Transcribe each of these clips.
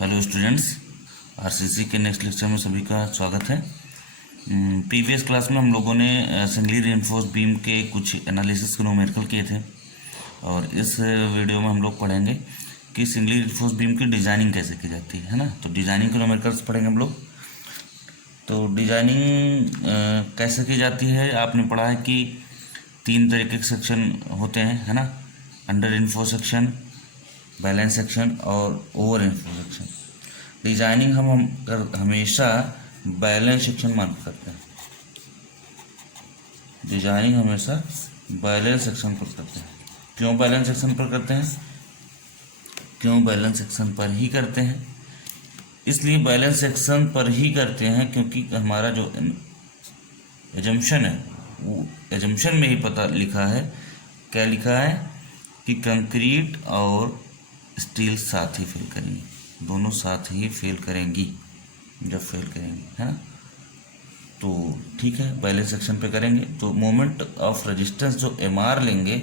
Hello students, RCC के next lecture में सभी का स्वागत है। प्रीवियस क्लास में हम लोगों ने सिंगली रीइंफोर्स्ड बीम के कुछ एनालिसिस के न्यूमेरिकल किए थे और इस वीडियो में हम लोग पढ़ेंगे कि सिंगली रीइंफोर्स्ड बीम की डिज़ाइनिंग कैसे की जाती है ना। तो डिज़ाइनिंग के न्यूमेरिकल्स पढ़ेंगे हम लोग। तो डिज़ाइनिंग कैसे की जाती है, आपने पढ़ा है कि 3 तरीके के सेक्शन होते हैं, है ना। Under enforce section, balance section और ओवर इन्फोर्स सेक्शन। डिजाइनिंग हम हमेशा बैलेंस सेक्शन मान करते हैं। डिजाइनिंग हमेशा बैलेंस सेक्शन पर करते हैं। क्यों बैलेंस सेक्शन पर करते हैं? क्यों बैलेंस सेक्शन पर ही करते हैं? इसलिए बैलेंस सेक्शन पर ही करते हैं क्योंकि हमारा जो एजम्पशन है वो एजम्पशन में ही पता लिखा है। क्या लिखा है कि कंक्रीट और स्टील साथ ही फेल करेंगी, दोनों साथ ही फेल करेंगी जब फेल करेंगी, है ना। तो ठीक है, बैलेंस सेक्शन पे करेंगे तो मोमेंट ऑफ रेजिस्टेंस जो एमआर लेंगे,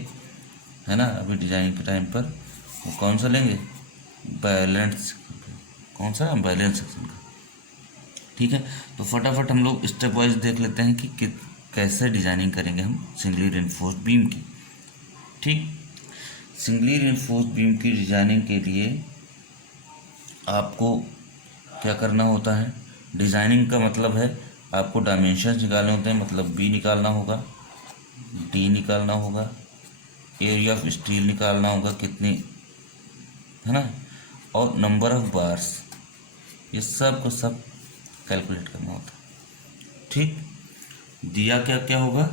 है ना, अभी डिजाइनिंग के टाइम पर वो कौन सा लेंगे? बैलेंस। कौन सा? बैलेंस सेक्शन का। ठीक है, तो फटाफट हम लोग स्टेप वाइज देख लेते हैं कि कैसे डिजाइनिंग करेंगे हम सिंगली रीइंफोर्स्ड बीम की। ठीक, सिंगली रीइंफोर्स्ड बीम की डिजाइनिंग के लिए आपको क्या करना होता है? डिजाइनिंग का मतलब है आपको डायमेंशंस निकालने होते हैं, मतलब बी निकालना होगा, डी निकालना होगा, एरिया ऑफ स्टील निकालना होगा कितनी, है ना, और नंबर ऑफ बार्स, ये सब को सब कैलकुलेट करना होता है। ठीक, दिया क्या क्या होगा?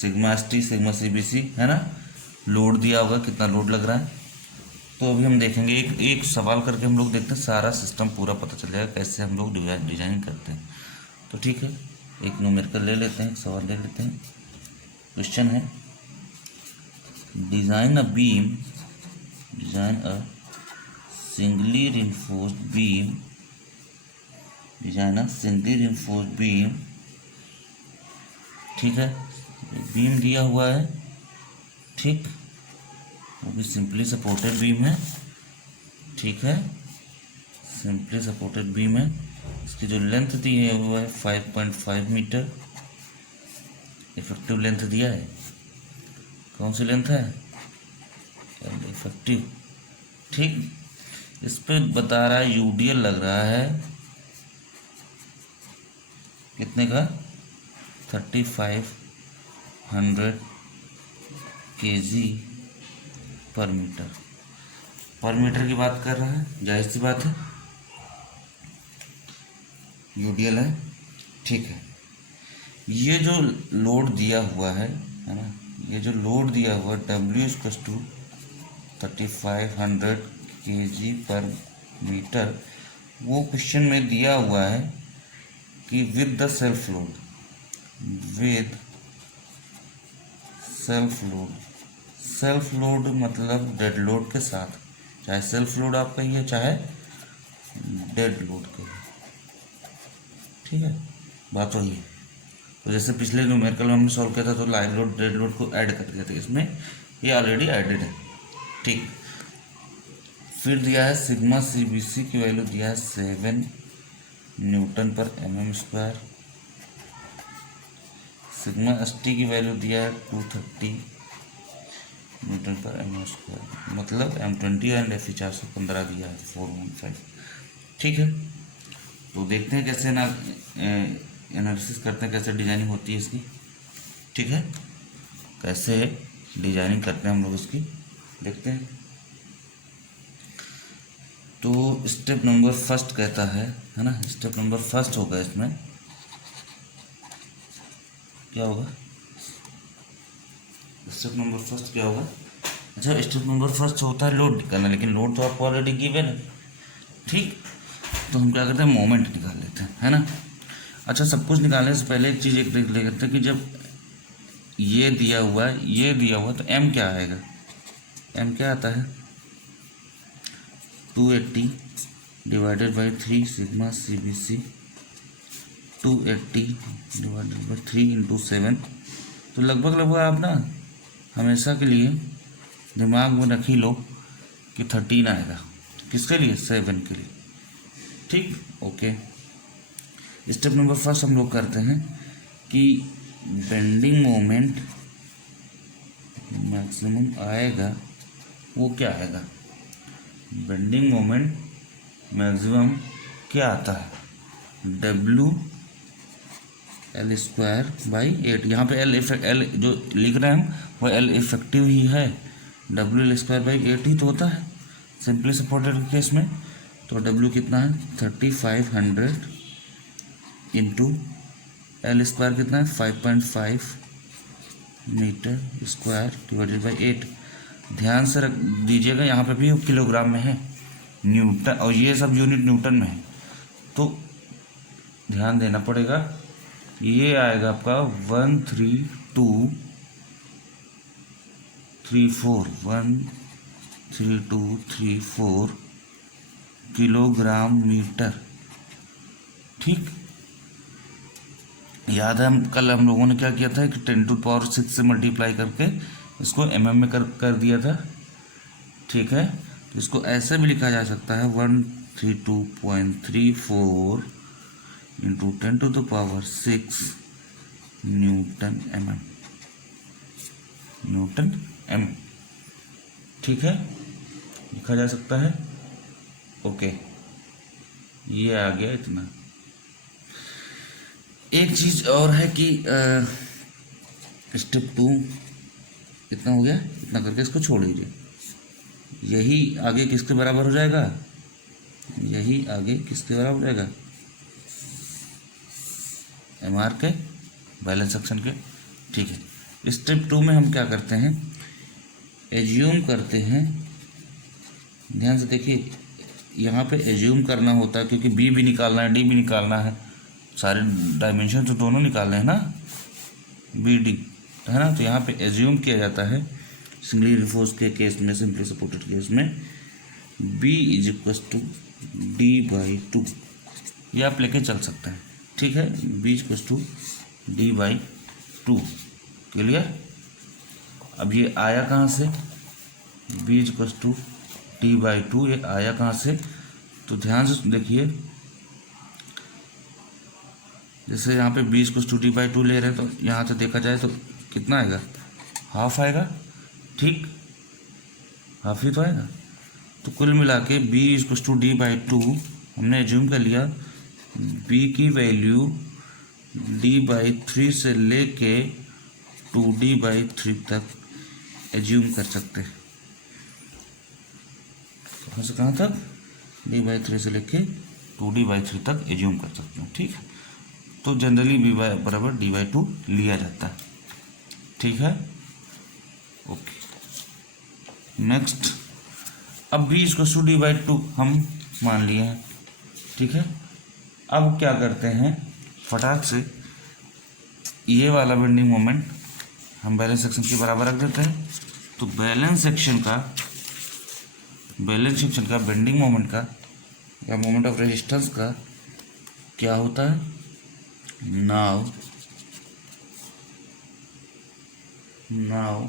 Sigma S T, sigma C B C, है ना। लोड दिया होगा, कितना लोड लग रहा है। तो अभी हम देखेंगे एक एक सवाल करके हम लोग देखते हैं, सारा सिस्टम पूरा पता चल जाएगा कैसे हम लोग डिजाइनिंग करते हैं। तो ठीक है, एक न्यूमेरिकल ले लेते हैं, एक सवाल ले लेते हैं। क्वेश्चन है design a singly reinforced beam, design a singly reinforced beam. ठीक है, बीम दिया हुआ है, ठीक, वो भी सिंपली सपोर्टेड बीम है। ठीक है, सिंपली सपोर्टेड बीम है। इसकी जो लेंथ दी है वो है 5.5 मीटर। इफेक्टिव लेंथ दिया है, कौन सी लेंथ है? इफेक्टिव। ठीक, इस पे बता रहा है यूडीएल लग रहा है कितने का? 3500 kg पर मीटर। पर मीटर की बात कर रहा है, जाहिर सी बात है, यूडीएल है। ठीक है, ये जो लोड दिया हुआ है ना, ये जो लोड दिया हुआ है W इक्वल्स टू 3500 kg पर मीटर, वो क्वेश्चन में दिया हुआ है कि with the self load, with self load. Self load मतलब डेड लोड के साथ, चाहे सेल्फ लोड आप कहिए चाहे डेड लोड कहिए। ठीक है, बात वही है। तो जैसे पिछले न्यूमेरिकल में हमने सॉल्व किया था तो लाइव लोड डेड लोड को ऐड कर दिया था, इसमें ये ऑलरेडी एडेड है। ठीक, फिर दिया है सिग्मा सी बी सी की वैल्यू दिया है 7 न्यूटन पर mm square. Sigma S T की वैल्यू दिया है 230 न्यूटन पर mm स्क्वायर, मतलब M20 एंड Fe 415 दिया है 415। ठीक है, तो देखते हैं कैसे ना एनालिसिस करते हैं, कैसे डिजाइनिंग होती है इसकी। ठीक है, कैसे डिजाइनिंग करते हैं हम लोग इसकी, देखते हैं। तो स्टेप नंबर फर्स्ट कहता है ना, स्टेप नंबर फर्स्ट होगा इसमें, क्या होगा? स्टेप नंबर फर्स्ट क्या होगा? अच्छा, स्टेप नंबर फर्स्ट होता है लोड निकालना, लेकिन लोड तो आपको ऑलरेडी गिवन है। ठीक, तो हम क्या करते हैं? मोमेंट निकाल लेते हैं, है ना। अच्छा, सब कुछ निकालने से पहले एक चीज़ एक देख लेते हैं कि जब ये दिया हुआ है, ये दिया हुआ है, तो m क्या आएगा? m क्या आता है? 280 divided by 3 sigma C B C, 280 divided by 3 into 7। तो लगभग आप ना हमेशा के लिए दिमाग में रख ही लो कि 13 आएगा। किसके लिए? 7 के लिए। ठीक, ओके। स्टेप नंबर फर्स्ट हम लोग करते हैं कि बेंडिंग मोमेंट मैक्सिमम आएगा वो क्या आएगा। बेंडिंग मोमेंट मैक्सिमम क्या आता है, डब्ल्यू एल स्क्वायर बाई 8। यहाँ पे एल जो लिख रहे हैं हम वो एल इफेक्टिव ही है, डब्ल्यू एल स्क्वायर बाई 8 ही तो होता है सिंपली सपोर्टेड के केस में। तो डब्ल्यू कितना है 3500 इंटू एल स्क्वायर कितना है 5.5 मीटर स्क्वायर डिवाइडेड बाई 8। ध्यान से रख दीजिएगा यहाँ पे भी किलोग्राम में है न्यूटन, और ये सब यूनिट न्यूटन में है, तो ध्यान देना पड़ेगा। ये आएगा आपका 13234 किलोग्राम मीटर। ठीक, याद है हम लोगों ने क्या किया था कि 10⁶ से मल्टीप्लाई करके इसको mm में कर दिया था। ठीक है, तो इसको ऐसे भी लिखा जा सकता है 132.34 इंटू 10⁶ न्यूटन mm। ठीक है, लिखा जा सकता है। ओके, ये आ गया इतना। एक चीज़ और है कि स्टेप 2 इतना हो गया, इतना करके इसको छोड़ दीजिए। यही आगे किसके बराबर हो जाएगा, यही आगे किसके बराबर हो जाएगा, MR के, बैलेंस सेक्शन के। ठीक है, स्टेप 2 में हम क्या करते हैं, एज्यूम करते हैं। ध्यान से देखिए, यहाँ पे एज्यूम करना होता है क्योंकि B भी निकालना है, D भी निकालना है, सारे डायमेंशन तो दोनों निकालने हैं ना, BD है ना। तो यहाँ पे एज्यूम किया जाता है सिंगली रिफोर्स के केस में, सिंपली सपोर्टेड केस में B = D/2, ये आप लेके चल सकते हैं। ठीक है, B = D/2, क्लियर। अब ये आया कहाँ से, B = D/2, ये आया कहाँ से, तो ध्यान से देखिए। जैसे यहाँ पे B = D/2 ले रहे हैं तो यहाँ से देखा जाए तो कितना आएगा, हाफ आएगा। ठीक, हाफ ही तो आएगा। तो कुल मिला के B = D/2 हमने एज्यूम कर लिया। B की वैल्यू D/3 से लेके 2D/3 तक एज्यूम कर सकते हैं। कहाँ से कहाँ तक, D/3 से लेके 2D/3 तक एज्यूम कर सकते हैं। ठीक है, तो जनरली B बराबर D/2 लिया जाता है। ठीक है, ओके। नेक्स्ट, अब B = D/2 हम मान लिए हैं। ठीक है, अब क्या करते हैं, फटाक से ये वाला बेंडिंग मोमेंट हम बैलेंस सेक्शन के बराबर रख देते हैं। तो बैलेंस सेक्शन का बेंडिंग मोमेंट का या मोमेंट ऑफ रेजिस्टेंस का क्या होता है, नाउ MOR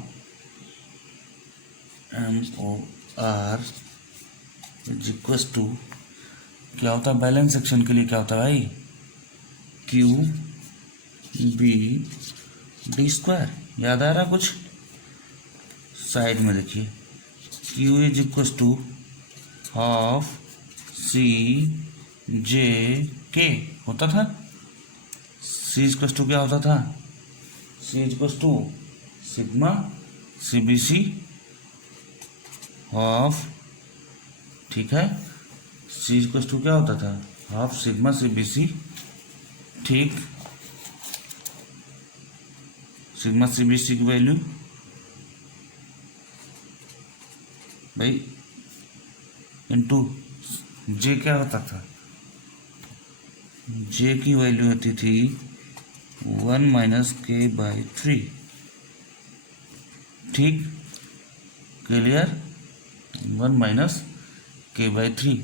= क्या होता है, बैलेंस सेक्शन के लिए क्या होता है भाई, QB/D²। याद आ रहा कुछ, साइड में देखिए, Q = ½ CJK होता था। C = क्या होता था, C = सिग्मा CBC हाफ। ठीक है, C = क्या होता था, हाफ सिग्मा CBC। ठीक, सिग्मा CBC की वैल्यू भाई इंटू J क्या होता था, J की वैल्यू होती थी 1 - K/3। ठीक, क्लियर, 1 - K/3।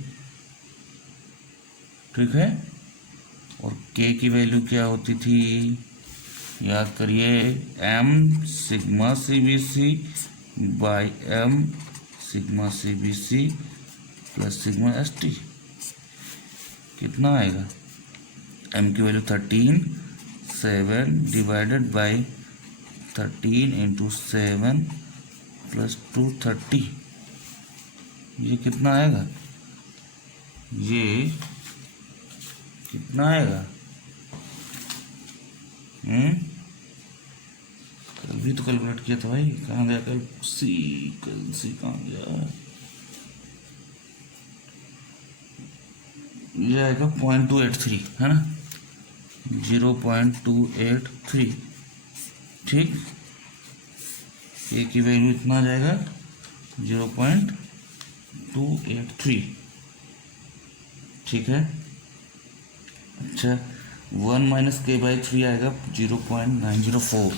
ठीक है, और K की वैल्यू क्या होती थी, याद करिए, M sigma CBC/M sigma CBC plus sigma ST। कितना आएगा, m की value 13, 7 divided by 13 into 7 plus 230, ये कितना आएगा, ये कितना आएगा, कल भी तो कैलकुलेट किया था भाई, कहाँ गया कल सी कहाँ गया, ये आएगा 0.283 है ना, 0.283, ठीक, ए की वैल्यू इतना आ जाएगा 0.283, ठीक है। अच्छा 1 माइनस के बाई 3 आएगा 0.904,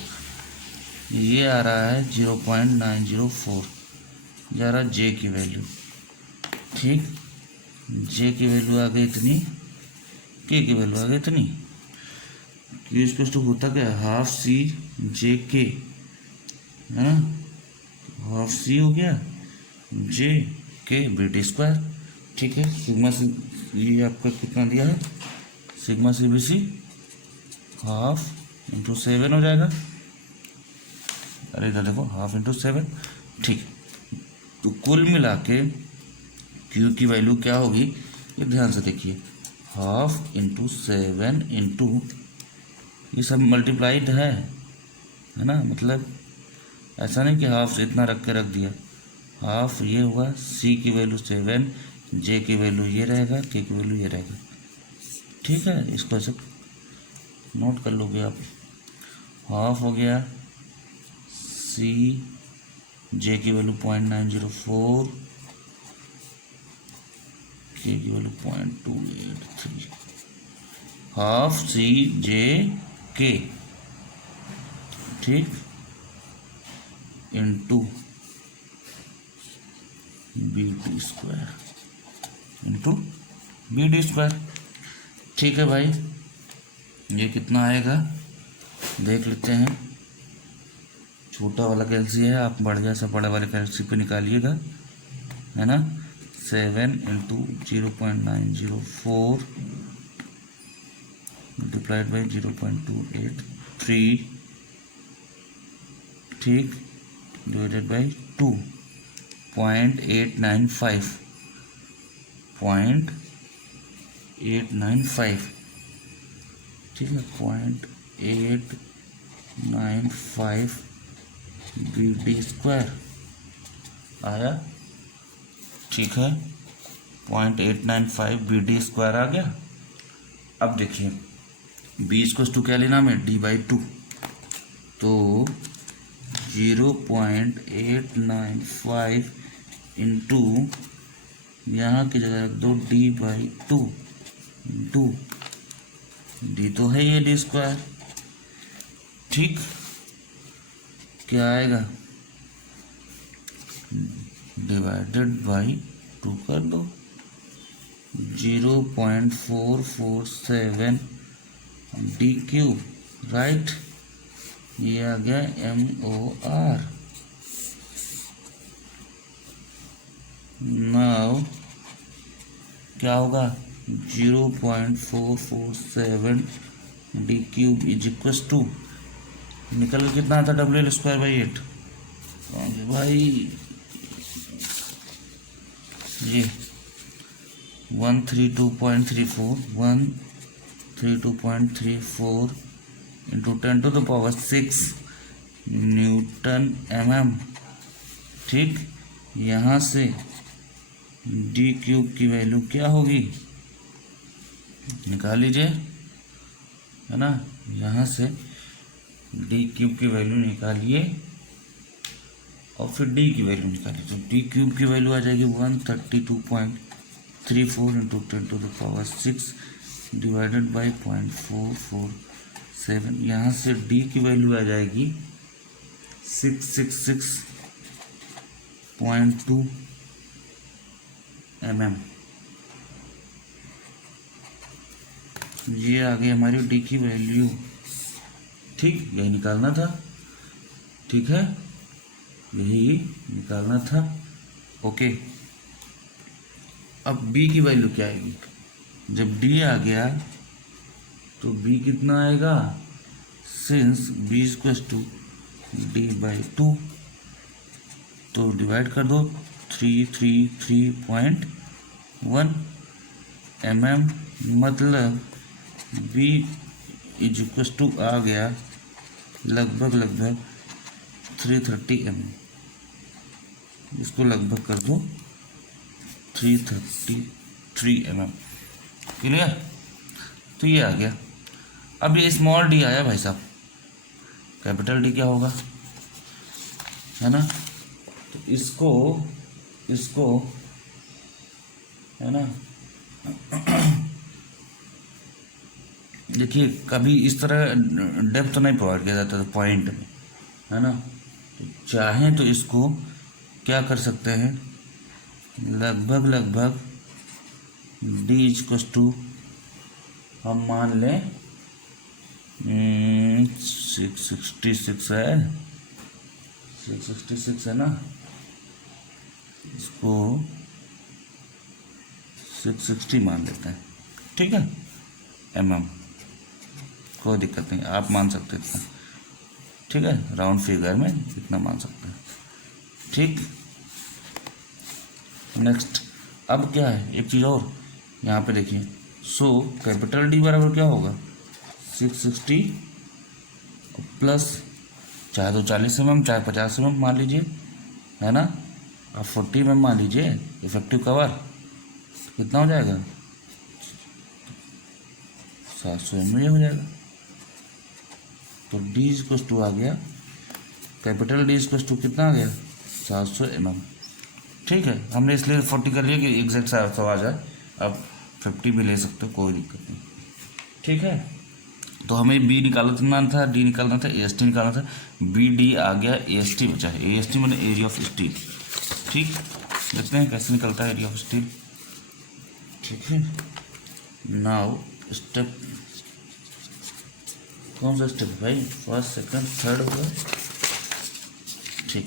ये आ रहा है 0.904, जा रहा जे की वैल्यू, ठीक, जे की वैल्यू आ गई इतनी, के की वैल्यू आ गई इतनी, क्यू इक्वल टू होता क्या है, हाफ सी जे के, है ना, हाफ सी हो गया जे के बी स्क्वायर, ठीक है। सिग्मा सी ये आपका कितना दिया है, sigma C B C half into 7 हो जाएगा, अरे इधर देखो हाफ इंटू 7, ठीक। तो कुल मिला के क्यू की वैल्यू क्या होगी, ये ध्यान से देखिए, हाफ इंटू 7 इंटू, ये सब मल्टीप्लाइड है ना, मतलब ऐसा नहीं कि हाफ से इतना रख के रख दिया, हाफ ये हुआ, सी की वैल्यू 7, जे की वैल्यू ये रहेगा, के की वैल्यू ये रहेगा, ठीक है। इसको ऐसे नोट कर लोगे आप, हाफ हो गया सी, जे की वैल्यू 0.904, के की value 0.283, half C J K, ठीक, into B D square, into B D square, ठीक है भाई। ये कितना आएगा देख लेते हैं, छोटा वाला कैलसी है, आप बढ़िया सा बड़े वाले कैलसी पे निकालिएगा, है ना, 7 इंटू 0.904 मल्टीप्लाइड बाई 0.283, ठीक, डिवाइडेड बाई 2, 0.895, ठीक है, 0.895 बी डी स्क्वायर आया, ठीक है, 0.895 बी डी स्क्वायर आ गया। अब देखिए बी स्क्वायर टू क्या लेना हमें, डी बाई 2, तो 0.895 इंटू यहाँ की जगह रख दो डी बाई 2, डी तो है ये डी स्क्वायर, ठीक, क्या आएगा, डिवाइडेड बाई 2 कर दो, 0.447 डी क्यूब, राइट, ये आ गया MOR। नाउ क्या होगा, 0.447 D cube is equal to, निकल कितना आता, WL स्क्वायर बाई 8, भाई ये 132.34 इंटू 10⁻6 न्यूटन mm, ठीक, यहाँ से डी क्यूब की वैल्यू क्या होगी निकाल लीजिए, है ना, यहाँ से डी क्यूब की वैल्यू निकालिए और फिर डी की वैल्यू निकालिए, तो डी क्यूब की वैल्यू आ जाएगी 132.34 इंटू 10⁻6 डिवाइडेड बाई 0.447, यहाँ से डी की वैल्यू आ जाएगी 666.2 mm, ये आ गई हमारी डी की वैल्यू, ठीक, यही निकालना था, ठीक है, यही निकालना था, ओके। अब बी की वैल्यू क्या आएगी, जब डी आ गया तो बी कितना आएगा, since B equals to D by 2, तो डिवाइड कर दो 333.1 mm, मतलब बी इज इक्वल्स टू आ गया लगभग 330 mm। इसको लगभग कर दो 333 mm। क्लियर? तो ये आ गया। अब ये स्मॉल डी आया भाई साहब, कैपिटल डी क्या होगा, है ना? तो इसको है ना, देखिए कभी इस तरह डेप्थ तो नहीं प्रोवाइड किया जाता था पॉइंट में, है ना? तो चाहें तो इसको क्या कर सकते हैं, लगभग डी इक्वल्स टू हम मान लें 666 है, 666 है ना, इसको 660 मान लेते हैं, ठीक है, mm, कोई दिक्कत नहीं, आप मान सकते हैं, ठीक है, राउंड फिगर में इतना मान सकते हैं, ठीक। नेक्स्ट अब क्या है, एक चीज़ और यहाँ पे देखिए, सो कैपिटल डी बराबर क्या होगा, 660 प्लस चाहे तो 40 mm चाहे 50 mm मान लीजिए, है ना, आप 40 mm मान लीजिए, इफेक्टिव कवर कितना हो जाएगा, 700 mm हो जाएगा। तो डी इक्वल टू आ गया, कैपिटल डी इक्वल टू कितना आ गया, 700 mm, ठीक है। हमने इसलिए 40 कर लिया कि एग्जैक्ट सा आ जाए, अब 50 भी ले सकते हो, कोई दिक्कत नहीं, ठीक है। तो हमें बी निकालना था, डी निकालना था, एएसटी निकालना था, बी डी आ गया, एएसटी बचा है, एएसटी मैंने एरिया ऑफ स्टील, ठीक। देखते हैं कैसे निकलता है एरिया ऑफ स्टील, ठीक है। नाउ स्टेप, कौन सा स्टेप भाई, फर्स्ट सेकंड थर्ड होगा, ठीक।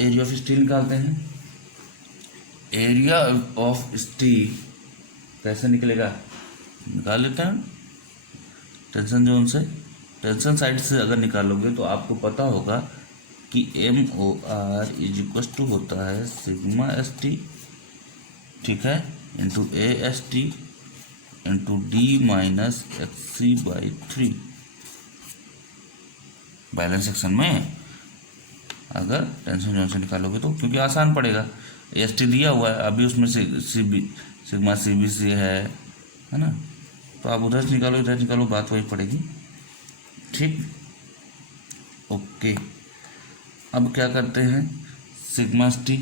एरिया ऑफ स्टील निकालते हैं। एरिया ऑफ स्टील कैसे निकलेगा, निकाल लेते हैं टेंशन जोन से, टेंशन साइड से अगर निकालोगे तो आपको पता होगा कि MOR इज इक्वल टू होता है सिग्मा ST, ठीक है, into AST into D minus XC/3। Balance section में अगर टेंशन जोन से निकालोगे तो, क्योंकि आसान पड़ेगा, AST दिया हुआ है, अभी उसमें से सिग्मा CBC है ना, तो आप उधर से निकालो इधर निकालो, बात वही पड़ेगी, ठीक, ओके। अब क्या करते हैं, सिग्मा टी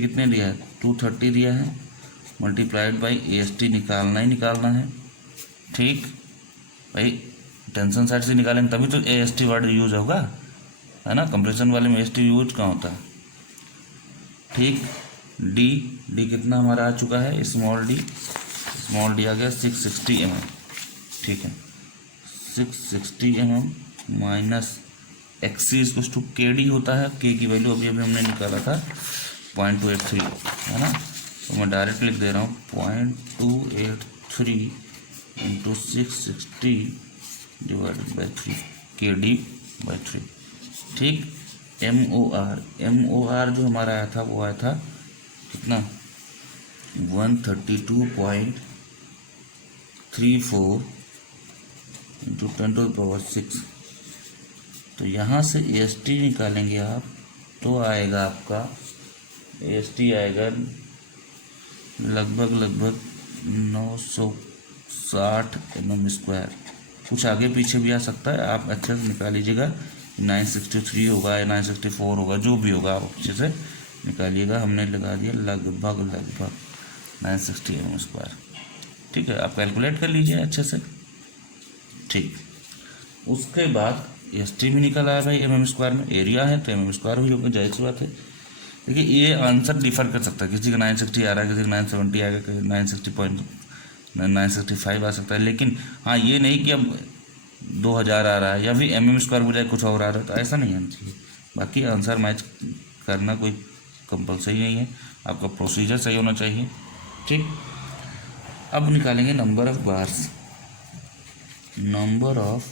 कितने दिया है, 230 दिया है, मल्टीप्लाइड बाई AST निकालना ही निकालना है, ठीक भाई। टेंशन साइड से निकालेंगे तभी तो AST वर्ड यूज होगा, है ना, कंप्रेशन वाले में AST यूज कहाँ होता है, ठीक। डी कितना हमारा आ चुका है, स्मॉल डी आ गया 660 mm, ठीक है, 660 mm minus XC equal to KD होता है, K की वैल्यू अभी हमने निकाला था 0.283, है ना, तो मैं डायरेक्ट लिख दे रहा हूँ 0.283 इंटू 660 डिवाइडेड बाई 3, KD/3, ठीक। MOR जो हमारा आया था वो आया था कितना, 132.34 इंटू 10⁻⁶। तो यहाँ से AST निकालेंगे आप तो आएगा आपका, AST आएगा लगभग 960 mm², कुछ आगे पीछे भी आ सकता है, आप अच्छे से निकाल लीजिएगा, 963 होगा या 964 होगा, जो भी होगा आप अच्छे से निकालिएगा। हमने लगा दिया लगभग 960 mm², ठीक है, आप कैलकुलेट कर लीजिए अच्छे से, ठीक। उसके बाद ST भी निकल आया भाई mm² में, एरिया है तो mm² ही होगा, जाहिर सी बात है। देखिए ये आंसर डिफर कर सकता है, किसी का 960 आ रहा है, किसी का 970 आएगा, किसी 965 आ सकता है, लेकिन हाँ ये नहीं कि अब 2000 आ रहा है या फिर mm² बजाय कुछ और आ रहा है, तो ऐसा नहीं आना चाहिए। बाकी आंसर मैच करना कोई कंपलसरी नहीं है, आपका प्रोसीजर सही होना चाहिए। ठीक, अब निकालेंगे number of bars, number of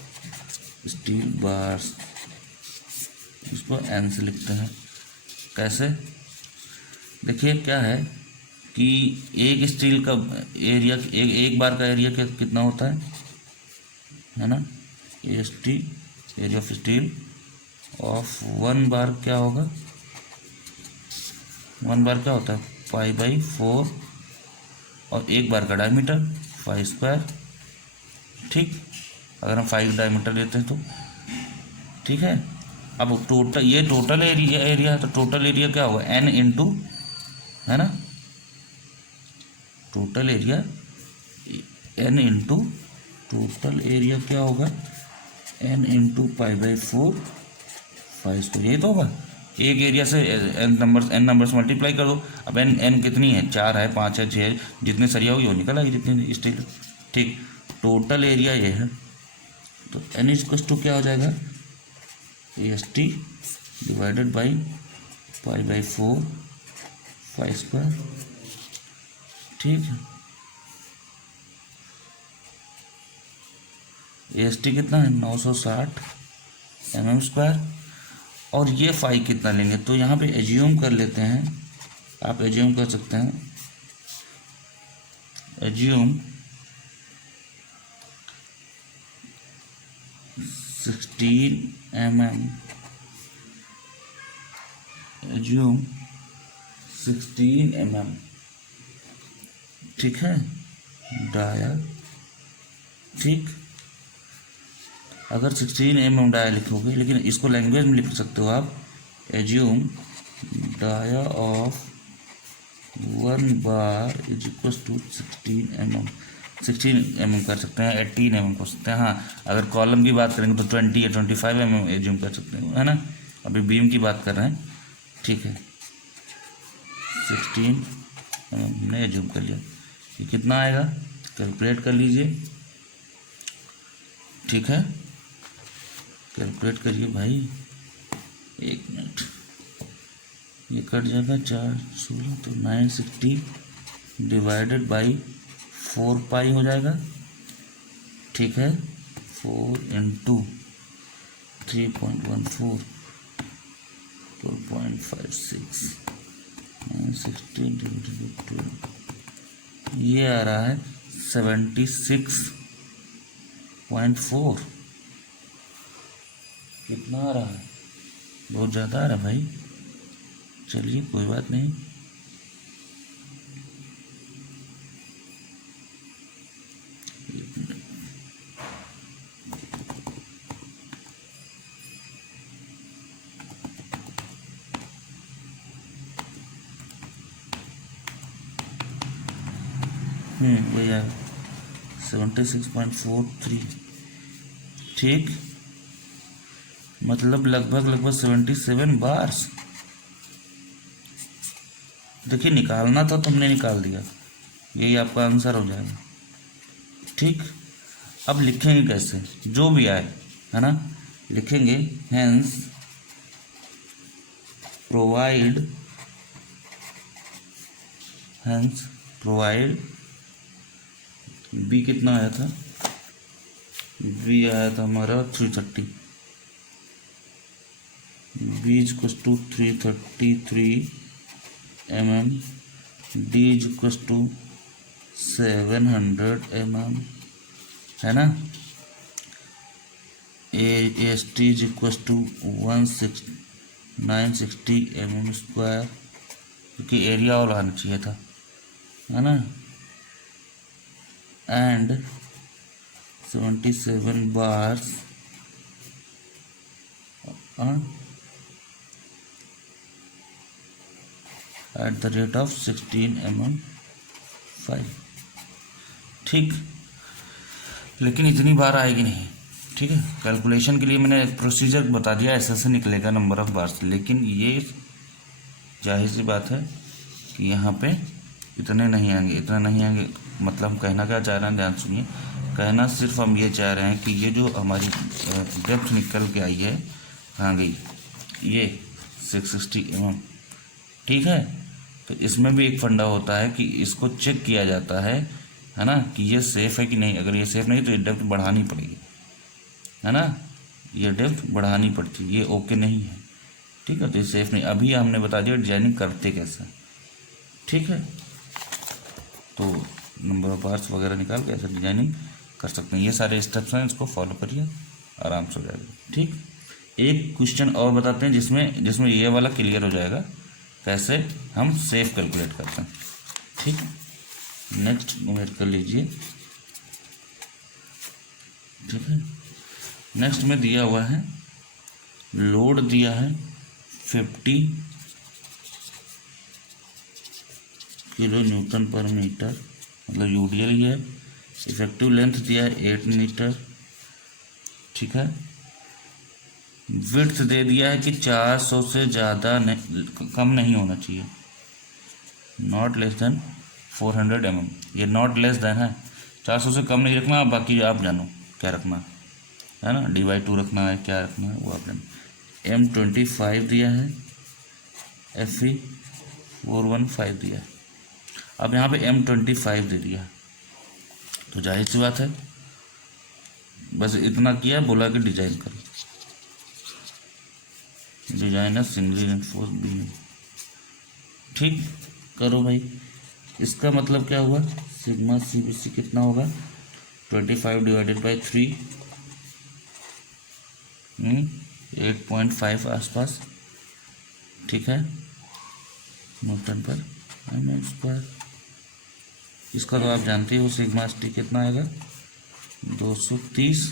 steel bars, इसको एन से लिखते हैं। कैसे, देखिए क्या है कि एक स्टील का एरिया, एक बार का एरिया कितना होता है ना, ST area of steel of one bar क्या होगा, वन बार क्या होता है π/4 और एक बार का डायमीटर 5²। ठीक, अगर हम 5 डायमीटर लेते हैं तो ठीक है। अब टोटल, ये टोटल एरिया है, तो टोटल एरिया क्या होगा n इंटू, है ना, total area n into, total area क्या होगा n इंटू π/4 5², यही तो होगा। एक एरिया से n नंबर्स मल्टीप्लाई कर दो। अब n कितनी है, 4 है, 5 है, 6 है, जितने सरिया होगी वो निकल आएगी जितनी स्टील। ठीक, टोटल एरिया ये है, तो n इक्वल्स टू क्या हो जाएगा, एसटी डिवाइडेड बाई π/4 5²। ठीक है, एसटी कितना है 960 mm², और ये फाई कितना लेंगे, तो यहाँ पे एज्यूम कर लेते हैं, आप एज्यूम कर सकते हैं, एज्यूम 16 mm, एज्यूम 16 mm। ठीक है, डाया। ठीक, अगर 16 mm डाया लिखोगे, लेकिन इसको लैंग्वेज में लिख सकते हो आप, assume dia of one bar is equal to 16 mm। 16 mm कर सकते हैं, 18 mm कर सकते हैं। हाँ, अगर कॉलम की बात करेंगे तो 20 या 25 mm एज्यूम कर सकते हैं, है ना। अभी बीम की बात कर रहे हैं। ठीक है, 16 mm हमने एज्यूम कर लिया। ये कितना आएगा, कैलकुलेट कर लीजिए। ठीक है, कैलकुलेट करिए भाई, 1 मिनट, ये कट जाएगा 4 16, तो 960 डिवाइडेड बाई 4 पाई हो जाएगा। ठीक है, 4 इंटू 3.14 12.56 960 डिवाइडेड बाई 12, ये आ रहा है 76.4। कितना आ रहा है, बहुत ज़्यादा आ रहा है भाई। चलिए कोई बात नहीं, भैया 76.43। ठीक, मतलब लगभग 77 बार्स। देखिए, निकालना था तुमने निकाल दिया, यही आपका आंसर हो जाएगा। ठीक, अब लिखेंगे कैसे, जो भी आए, है ना, लिखेंगे हेंस प्रोवाइड बी कितना आया था, बी आया था हमारा 330, B equal to 333 mm, D equal to 700 mm, है ना। S T equal to 960 mm square, क्योंकि एरिया वाला आना चाहिए था, है ना, and 77 bars at the rate of 16 mm 5। ठीक, लेकिन इतनी बार आएगी नहीं। ठीक है, कैलकुलेशन के लिए मैंने प्रोसीजर बता दिया, ऐसे निकलेगा नंबर ऑफ बार्स। लेकिन ये जाहिर सी बात है कि यहाँ पे इतने नहीं आएंगे, इतना नहीं आएंगे। मतलब हम कहना क्या चाह रहे हैं, ध्यान सुनिए। कहना सिर्फ हम ये चाह रहे हैं कि ये जो हमारी डेप्थ निकल के आई है, कहाँ गई, ये 660 mm। ठीक है। तो इसमें भी एक फंडा होता है कि इसको चेक किया जाता है ना, कि ये सेफ़ है कि नहीं। अगर ये सेफ़ नहीं तो ये डेप्थ बढ़ानी पड़ेगी, है ना, ये डेप्थ बढ़ानी पड़ती है, ये ओके नहीं है, ठीक है। तो ये सेफ़ नहीं। अभी हमने बता दिया डिजाइनिंग करते कैसे, ठीक है। तो नंबर ऑफ बार्स वगैरह निकाल के ऐसे डिजाइनिंग कर सकते हैं। ये सारे स्टेप्स हैं, इसको फॉलो करिए, आराम से हो जाएगा, ठीक। एक क्वेश्चन और बताते हैं जिसमें ये वाला क्लियर हो जाएगा, कैसे हम सेफ कैलकुलेट करते हैं, ठीक। नेक्स्ट नोट कर लीजिए, ठीक है। नेक्स्ट में दिया हुआ है लोड दिया है 50 किलो न्यूटन पर मीटर, मतलब यूडीएल ही है। इफेक्टिव लेंथ दिया है 8 मीटर, ठीक है। विड्थ दे दिया है कि 400 से ज़्यादा कम नहीं होना चाहिए, नॉट लेस देन 400 mm। ये नॉट लेस देन है, 400 से कम नहीं रखना, बाकी आप जानो क्या रखना है ना, D/2 रखना है, क्या रखना है वो आप जानो। M25 दिया है, FE 415 दिया है। अब यहाँ पे M25 दे दिया, तो जाहिर सी बात है, बस इतना किया, बोला कि डिजाइन करो, डिजाइन है सिंगली रेनफोर्स बीम, ठीक, करो भाई। इसका मतलब क्या हुआ, सिग्मा CBC कितना होगा, 25 डिवाइडेड बाई 3, 8.5 आसपास, ठीक है, न्यूटन पर mm²। इसका तो आप जानते हो सिग्मा ST कितना आएगा, 230,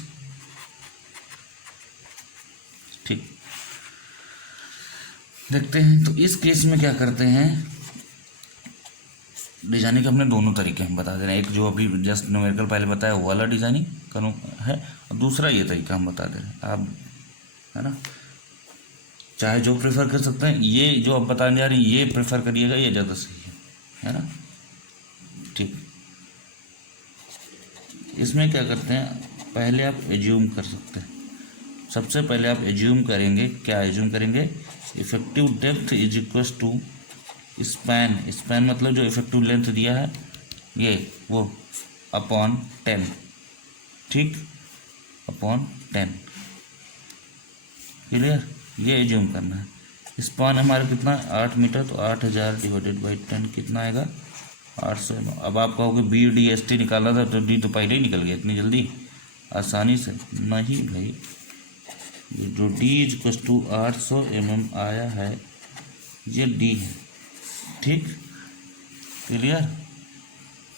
ठीक। देखते हैं, तो इस केस में क्या करते हैं, डिजाइनिंग के अपने दोनों तरीके हम बता दे रहे हैं। एक जो अभी जस्ट न्यूमेरिकल पहले बताया वो वाला डिजाइनिंग करो है, और दूसरा ये तरीका हम बता दे रहे हैं आप, है ना, चाहे जो प्रेफर कर सकते हैं। ये जो आप बताने जा रही ये प्रेफर करिएगा, ये ज़्यादा सही है ना, ठीक। इसमें क्या करते हैं, पहले आप एज्यूम कर सकते हैं। सबसे पहले आप एज्यूम करेंगे, क्या एज्यूम करेंगे, effective depth is equal to span मतलब जो इफेक्टिव लेंथ दिया है ये वो अपॉन 10, ठीक, अपॉन 10, क्लियर। ये एज्यूम करना है। स्पैन हमारा कितना है, 8 मीटर, तो 8000 डिवाइडेड बाई 10 कितना आएगा, 800 mm। अब आप कहोगे BDST निकाला था, तो D तो पहले ही निकल गया इतनी जल्दी आसानी से, नहीं भाई, ये जो D इक्वल टू 800 mm आया है, ये D है, ठीक, क्लियर।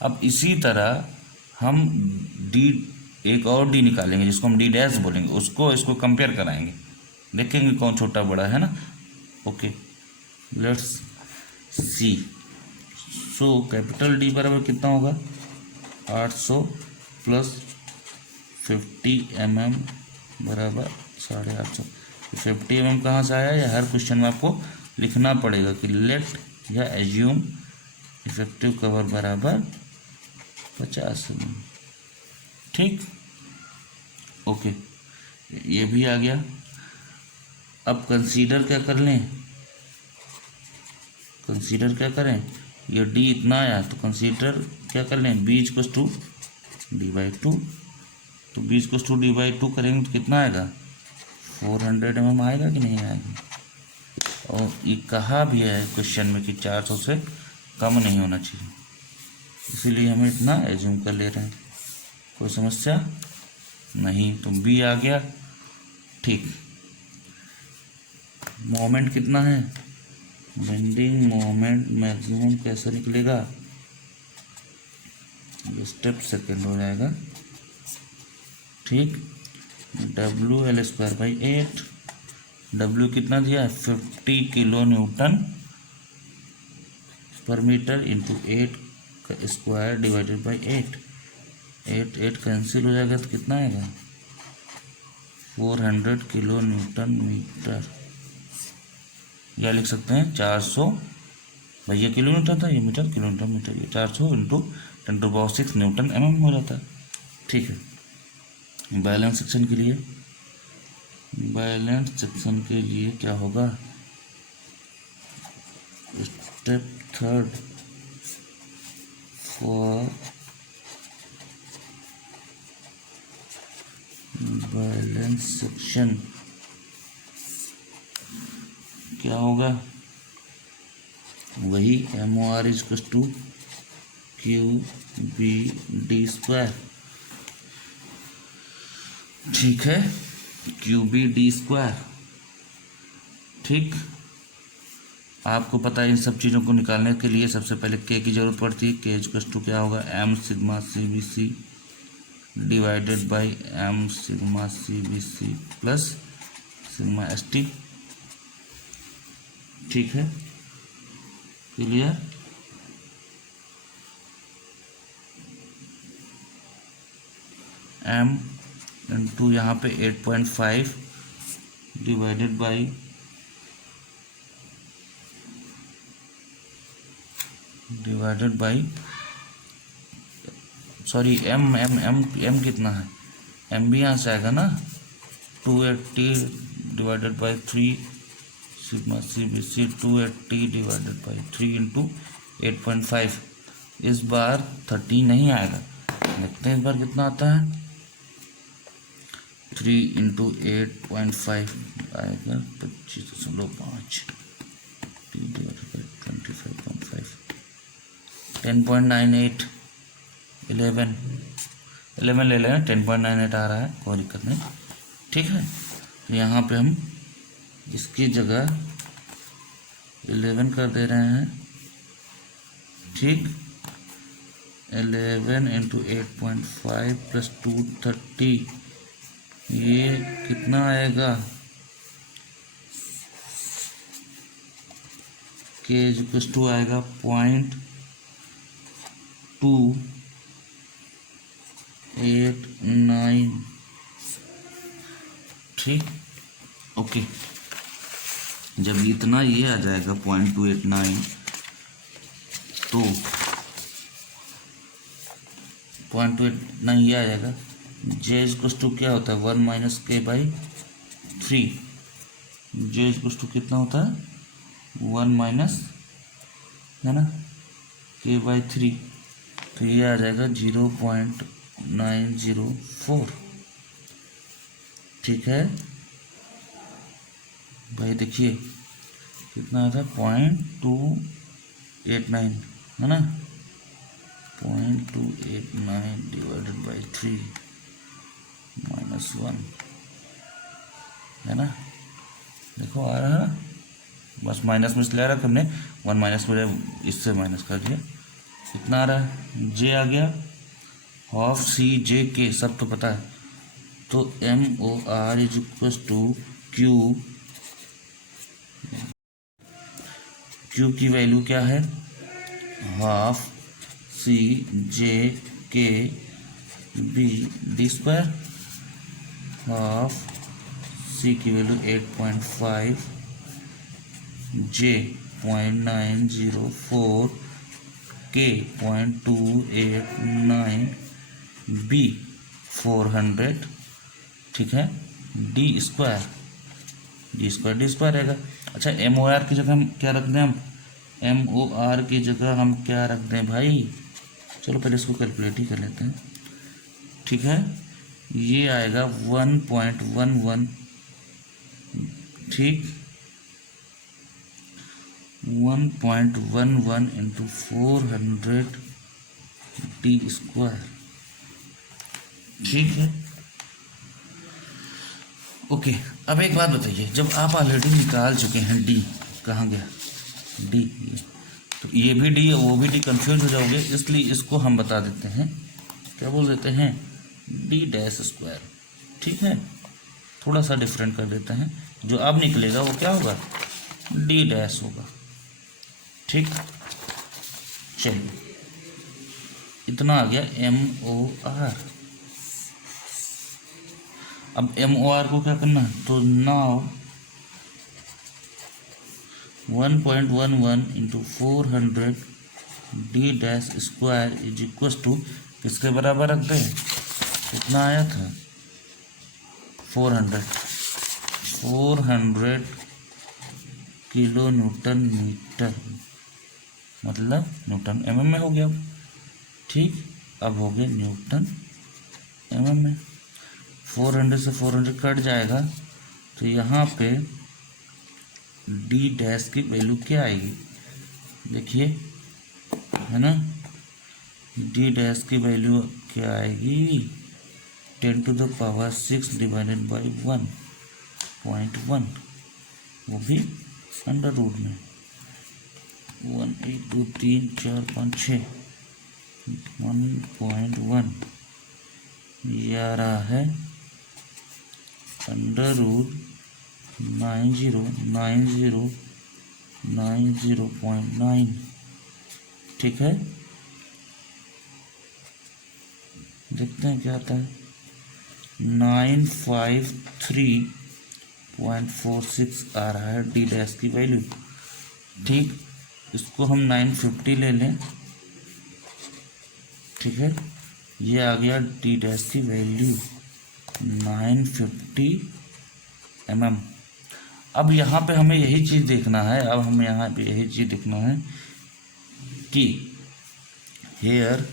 अब इसी तरह हम D, एक और D निकालेंगे जिसको हम D' बोलेंगे, उसको इसको कंपेयर कराएंगे, देखेंगे कौन छोटा बड़ा है ना, okay, let's see. So capital D बराबर कितना होगा, 800 प्लस 50 mm बराबर 850। 50 mm कहाँ से आया, या हर क्वेश्चन में आपको लिखना पड़ेगा कि लेट या एज्यूम इफेक्टिव कवर बराबर 50 mm, ठीक, ओके, ये भी आ गया। अब कंसीडर क्या कर लें, कंसीडर क्या करें, ये D इतना आया, तो कंसीडर क्या कर लें, B इक्वल टू D/2, तो B इक्वल टू D/2 करेंगे तो कितना आएगा, 400 mm आएगा कि नहीं आएगा। और ये कहा भी है क्वेश्चन में कि 400 से कम नहीं होना चाहिए, इसीलिए हम इतना एज्यूम कर ले रहे हैं, कोई समस्या नहीं। तो B आ गया, ठीक। मोमेंट कितना है, बेंडिंग मोमेंट मैक्सिमम कैसे निकलेगा, स्टेप सेकेंड हो जाएगा, ठीक। WL²/8, W कितना दिया है, 50 किलो न्यूटन पर मीटर इंटू 8 का स्क्वायर डिवाइडेड बाई 8, 8 कैंसिल हो जाएगा, तो कितना आएगा, 400 किलो न्यूटन मीटर, या लिख सकते हैं 400, भैया किलोमीटर था, ये मीटर, किलोमीटर मीटर, ये 400 इंटू 10⁻⁶ न्यूटन mm हो जाता है, ठीक है। बैलेंस सेक्शन के लिए, बैलेंस सेक्शन के लिए क्या होगा, step third for balance section क्या होगा? वही MOR इज टू QBD²। ठीक है, QBD²। ठीक, आपको पता है इन सब चीज़ों को निकालने के लिए सबसे पहले K की जरूरत पड़ती है। K इज टू क्या होगा? M sigma CBC divided by M sigma CBC plus sigma ST। ठीक है, क्लियर? M इंटू यहाँ पे 8.5 डिवाइडेड बाई सॉरी M कितना है? M भी यहाँ से आएगा ना, 280 divided by 3 sigma CBC 280 divided by 3 into 8.5। इस बार 30 नहीं आएगा, देखते हैं इस बार कितना आता है। 3 इंटू 8.5 आएगा 25.5 डिवाइडेड बाई 25.5 10.98 11 ले लें, 10.98 आ रहा है, कोई दिक्कत नहीं। ठीक है, तो यहाँ पे हम इसकी जगह 11 कर दे रहे हैं। ठीक, 11 इंटू 8.5 प्लस 230, ये कितना आएगा? K इक्वल्स टू आएगा 0.289। ठीक, ओके। जब इतना ये आ जाएगा 0.289, तो 0.289 ये आ जाएगा। J इक्वल्स टू क्या होता है? 1 minus K by 3। J equals to कितना होता है? 1 माइनस, है ना, K बाई 3। तो ये आ जाएगा 0.904। ठीक है भाई, देखिए कितना आता है? 0.289, है ना, 0.289 डिवाइडेड बाई 3 माइनस 1, है ना। देखो आ रहा है ना, बस माइनस में इसलिए आ रहा है, तुमने 1 माइनस में इससे माइनस कर दिया। कितना आ रहा है? J आ गया, हाफ CJK सब तो पता है। तो MOR is equal to Q की वैल्यू क्या है? Half CJK BD²। Half C की वैल्यू 8.5, J 0.904, K 0.289, B 400। ठीक है, D² रहेगा। अच्छा, MOR की जगह हम क्या रख दें? हम MOR की जगह हम क्या रख दें भाई? चलो पहले इसको कैलकुलेट ही कर लेते हैं। ठीक है, ये आएगा 1.11। ठीक, 1.11 इंटू 400 D²। ठीक है, ओके। अब एक बात बताइए, जब आप ऑलरेडी निकाल चुके हैं D, कहाँ गया D, तो ये भी D वो भी D, कंफ्यूज हो जाओगे, इसलिए इसको हम बता देते हैं, क्या बोल देते हैं? D²। ठीक है, थोड़ा सा डिफरेंट कर देते हैं, जो अब निकलेगा वो क्या होगा? D' होगा। ठीक, चलिए इतना आ गया MOR। अब MOR को क्या करना है? तो now 1.11 into 400 D' is equal to किसके बराबर रख दें? कितना आया था? 400 किलो न्यूटन मीटर। मतलब न्यूटन एमएम में हो गया। ठीक, अब हो गया न्यूटन एमएम में। 400 से 400 कट जाएगा तो यहाँ पे डी डैश की वैल्यू क्या आएगी, देखिए, है ना, डी डैश की वैल्यू क्या आएगी, 10⁻6 डिवाइडेड बाई 1.1, वो भी अंडर रूट में 1 1 2 3 4 5 6 1.1, ये आ रहा है अंडर रूट 909090.9। ठीक है, देखते हैं क्या आता है, 953.46 आ रहा है डी डैश की वैल्यू। ठीक, इसको हम 950 ले लें। ठीक है, ये आ गया डी डैश की वैल्यू 950 mm। अब यहाँ पे हमें यही चीज़ देखना है, अब हमें यहाँ पे यही चीज़ देखना है कि हेयर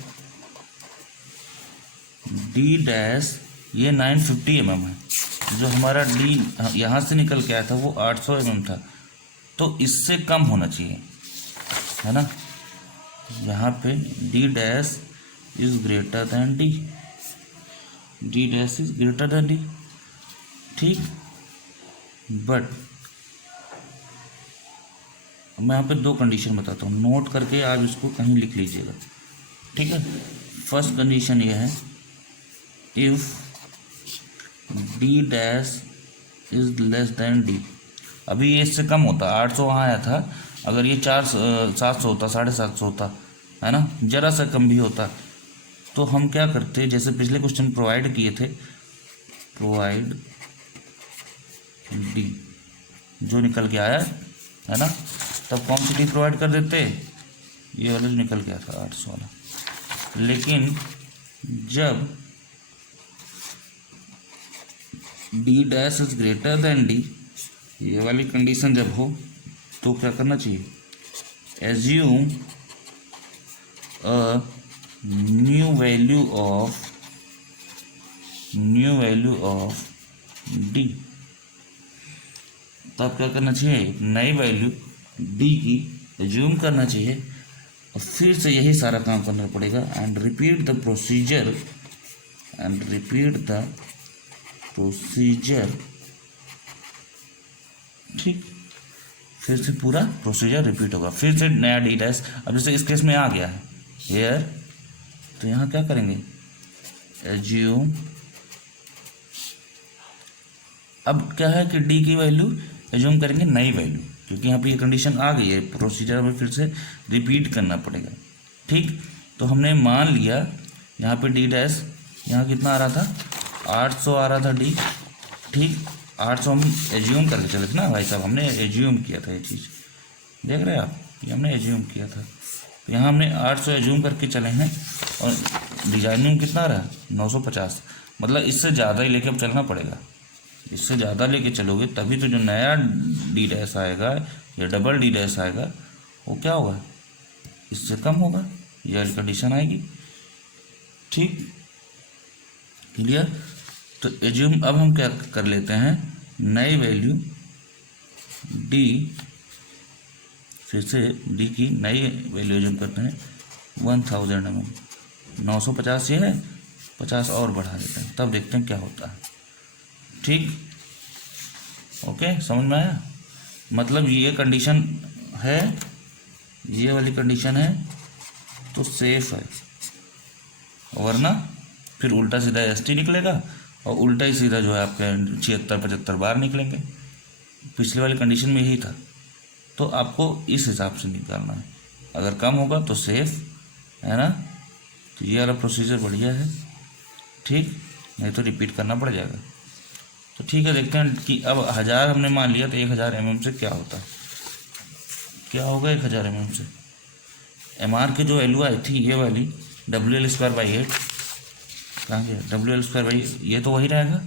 डी डैश ये 950 mm है, जो हमारा डी यहाँ से निकल के आया था वो 800 mm था, तो इससे कम होना चाहिए, है ना। यहाँ पे D dash is greater than D, D dash is greater than D. ठीक, बट मैं यहाँ पे दो कंडीशन बताता हूँ, नोट करके आप इसको कहीं लिख लीजिएगा। ठीक है, फर्स्ट कंडीशन ये है, if D dash is less than D, अभी ये इससे कम होता, 800 वहाँ आया था, अगर ये 700 होता, 750 होता, है ना, जरा सा कम भी होता, तो हम क्या करते, जैसे पिछले क्वेश्चन प्रोवाइड किए थे, प्रोवाइड डी जो निकल के आया, है ना, तब कौन सी डी प्रोवाइड कर देते, ये वाला जो निकल गया था 800 वाला। लेकिन जब D dash is greater than D, ये वाली कंडीशन जब हो तो क्या करना चाहिए, assume a new value of D, तब क्या करना चाहिए, नई वैल्यू डी की एज्यूम करना चाहिए, और फिर से यही सारा काम करना पड़ेगा, एंड रिपीट द प्रोसीजर, ठीक, फिर से पूरा प्रोसीजर रिपीट होगा, फिर से नया डी डैश। अब जैसे इस केस में आ गया है हेयर, तो यहाँ क्या करेंगे, एज्यूम, अब क्या है कि डी की वैल्यू एज्यूम करेंगे नई वैल्यू, क्योंकि यहाँ पे ये कंडीशन आ गई है, प्रोसीजर में फिर से रिपीट करना पड़ेगा। ठीक, तो हमने मान लिया यहाँ पे डी डैश, यहाँ कितना आ रहा था, 800 आ रहा था डी। ठीक, 800 हम एज्यूम करके चले थे ना भाई साहब, हमने एज्यूम किया था, ये चीज़ देख रहे हैं आप, ये हमने एज्यूम किया था, तो यहाँ हमने 800 एज्यूम करके चले हैं, और डिजाइनिंग कितना रहा, 950, मतलब इससे ज़्यादा ही लेके अब चलना पड़ेगा, इससे ज़्यादा लेके चलोगे तभी तो जो नया डी डैश आएगा या डबल डी डैश आएगा वो क्या होगा, इससे कम होगा, यह कंडीशन आएगी। ठीक, क्लियर। तो एज्यूम, अब हम क्या कर लेते हैं, नई वैल्यू डी, फिर से डी की नई वैल्यू एज्यूम करते हैं 1000 mm, 950 ये है, 50 और बढ़ा देते हैं, तब देखते हैं क्या होता है। ठीक, ओके, समझ में आया, मतलब ये कंडीशन है, ये वाली कंडीशन है तो सेफ है, वरना फिर उल्टा सीधा एसटी निकलेगा, और उल्टा ही सीधा जो है आपके 76-75 बार निकलेंगे। पिछले वाली कंडीशन में यही था, तो आपको इस हिसाब से निकालना है, अगर कम होगा तो सेफ, है ना, तो ये वाला प्रोसीजर बढ़िया है। ठीक, नहीं तो रिपीट करना पड़ जाएगा। तो ठीक है, देखते हैं कि अब 1000 हमने मान लिया, तो 1000 mm से क्या होता है, क्या होगा 1000 mm से, MR की जो वैल्यू आई थी ये वाली WL²/8, कहाँ गया WL²/8, ये तो वही रहेगा।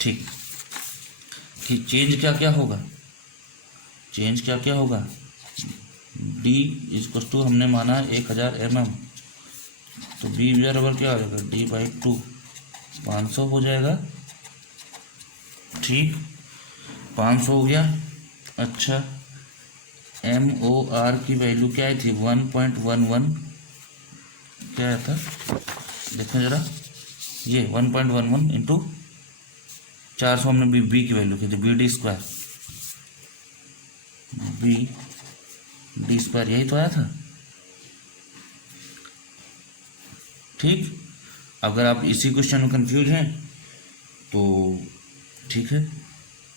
ठीक, चेंज क्या क्या होगा, डी इक्वल टू हमने माना 1000 mm, तो बी बराबर क्या हो जाएगा, D/2 500 हो जाएगा। ठीक, 500 हो गया। अच्छा, MOR की वैल्यू क्या आई थी, 1.11, क्या आया था देखें ज़रा, ये 1.11 इंटू 400 हमने बी की वैल्यू की थी, BD स्क्वायर, BD स्क्वायर यही तो आया था। ठीक, अगर आप इसी क्वेश्चन में कंफ्यूज हैं तो ठीक है,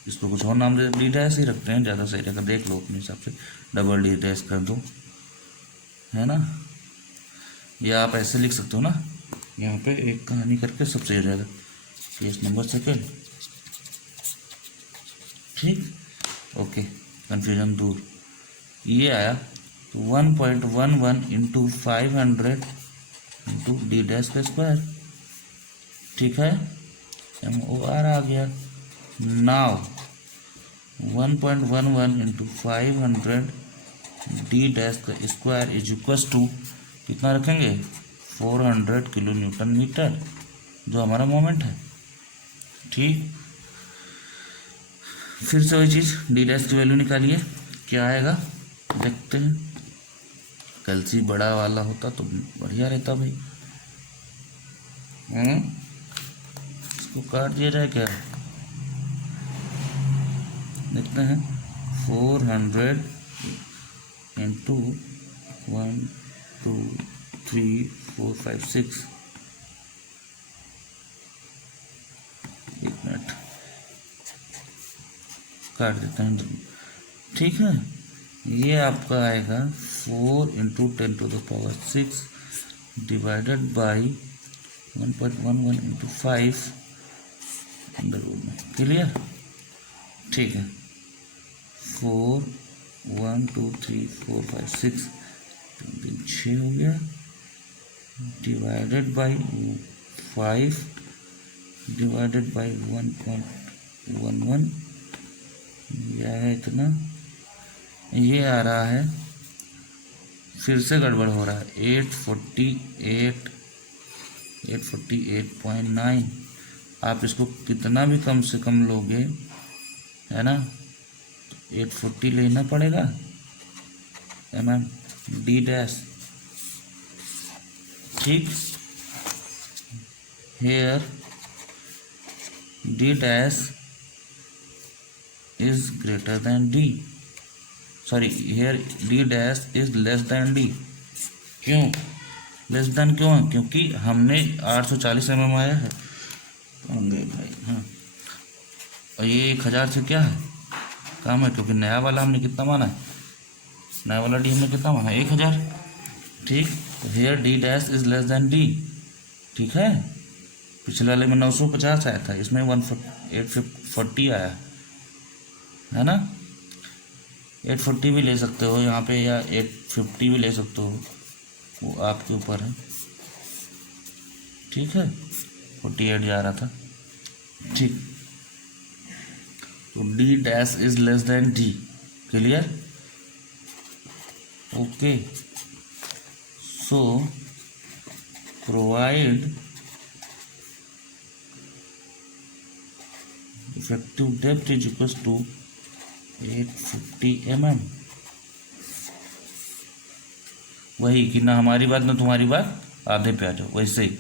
इसको कुछ और नाम दे, डी डैश ही रखते हैं, ज़्यादा सही रहेगा, देख लो अपने हिसाब से, डबल डी डैश कर दो, है ना, या आप ऐसे लिख सकते हो ना, यहाँ पे एक कहानी करके सब सही हो जाएगा, केस नंबर सेकेंड। ठीक, ओके, कन्फ्यूजन दूर। ये आया 1.11 इंटू 500 इंटू डी डैश का स्क्वायर। ठीक है, MOR आ गया। नाउ 1.11 इंटू 500 डी डैश का स्क्वायर इज इक्वल टू कितना रखेंगे, 400 किलो न्यूटन मीटर, जो हमारा मोमेंट है। ठीक, फिर से वही चीज़, डी डैश की वैल्यू निकालिए, क्या आएगा देखते हैं। कैल्सी बड़ा वाला होता तो बढ़िया रहता भाई। इसको काट दिया जाए क्या, देखते हैं। 400 इंटू 1 2 3 4 5 6, एक मिनट काट देते हैं। ठीक है, ये आपका आएगा 4 into 10⁻6 divided by 1.11 into 5 under root में। क्लियर? ठीक है, 4 1 2 3 4 5 6 6 हो गया, डिवाइडेड बाई 5 डिवाइडेड बाई 1.11, यह है इतना, ये आ रहा है, फिर से गड़बड़ हो रहा है, 848.9। आप इसको कितना भी कम से कम लोगे, है ना, तो 840 लेना पड़ेगा mm डी डैश। ठीक, here D dash is greater than D, sorry here D dash is less than D. क्यों लेस देन, क्यों है, क्योंकि हमने 840 mm आया है होंगे भाई, हाँ, और ये 1000 से क्या है कम है, क्योंकि नया वाला हमने कितना माना है, नया वाला डी हमने कितना माना है, 1000। ठीक, तो here D dash is less than D. ठीक है, पिछले वाले में 950 आया था, इसमें 840 आया है ना। 840 भी ले सकते हो यहाँ पे, या 850 भी ले सकते हो, वो आपके ऊपर है। ठीक है, 48 जा रहा था। ठीक, तो D dash is less than D. Clear? Okay, so provide effective depth is equal to 850 mm। वही कि ना हमारी बात ना तुम्हारी बात, आधे पे आ जाओ, वैसे ही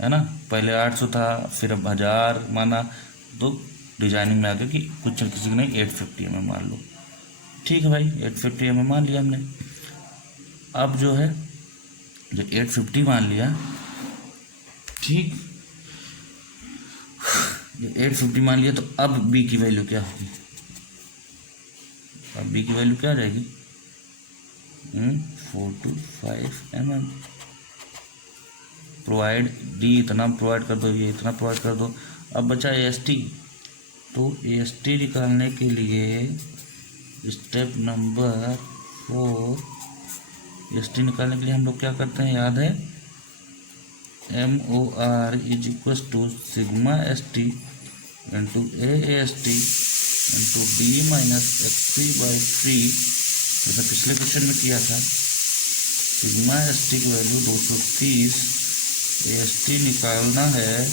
है ना। पहले 800 था, फिर अब 1000 माना, तो डिजाइनिंग में आ गया कि कुछ किसी ने 850 mm मान लो। ठीक है भाई, 850 mm मान लिया हमने। अब जो है, जो 850 मान लिया, ठीक, जो 850 मान लिया, तो अब बी की वैल्यू क्या होगी, अब बी की वैल्यू क्या आ जाएगी, 4 to 5 mm। प्रोवाइड डी इतना प्रोवाइड कर दो, ये इतना प्रोवाइड कर दो। अब बचा AST, तो AST निकालने के लिए स्टेप नंबर 4, AST निकालने के लिए हम लोग क्या करते हैं, याद है, MOR is equal to sigma ST into AST into D minus XP/3 जैसा पिछले क्वेश्चन में किया था, सिग्मा एस टी की वैल्यू 230, एस टी निकालना है,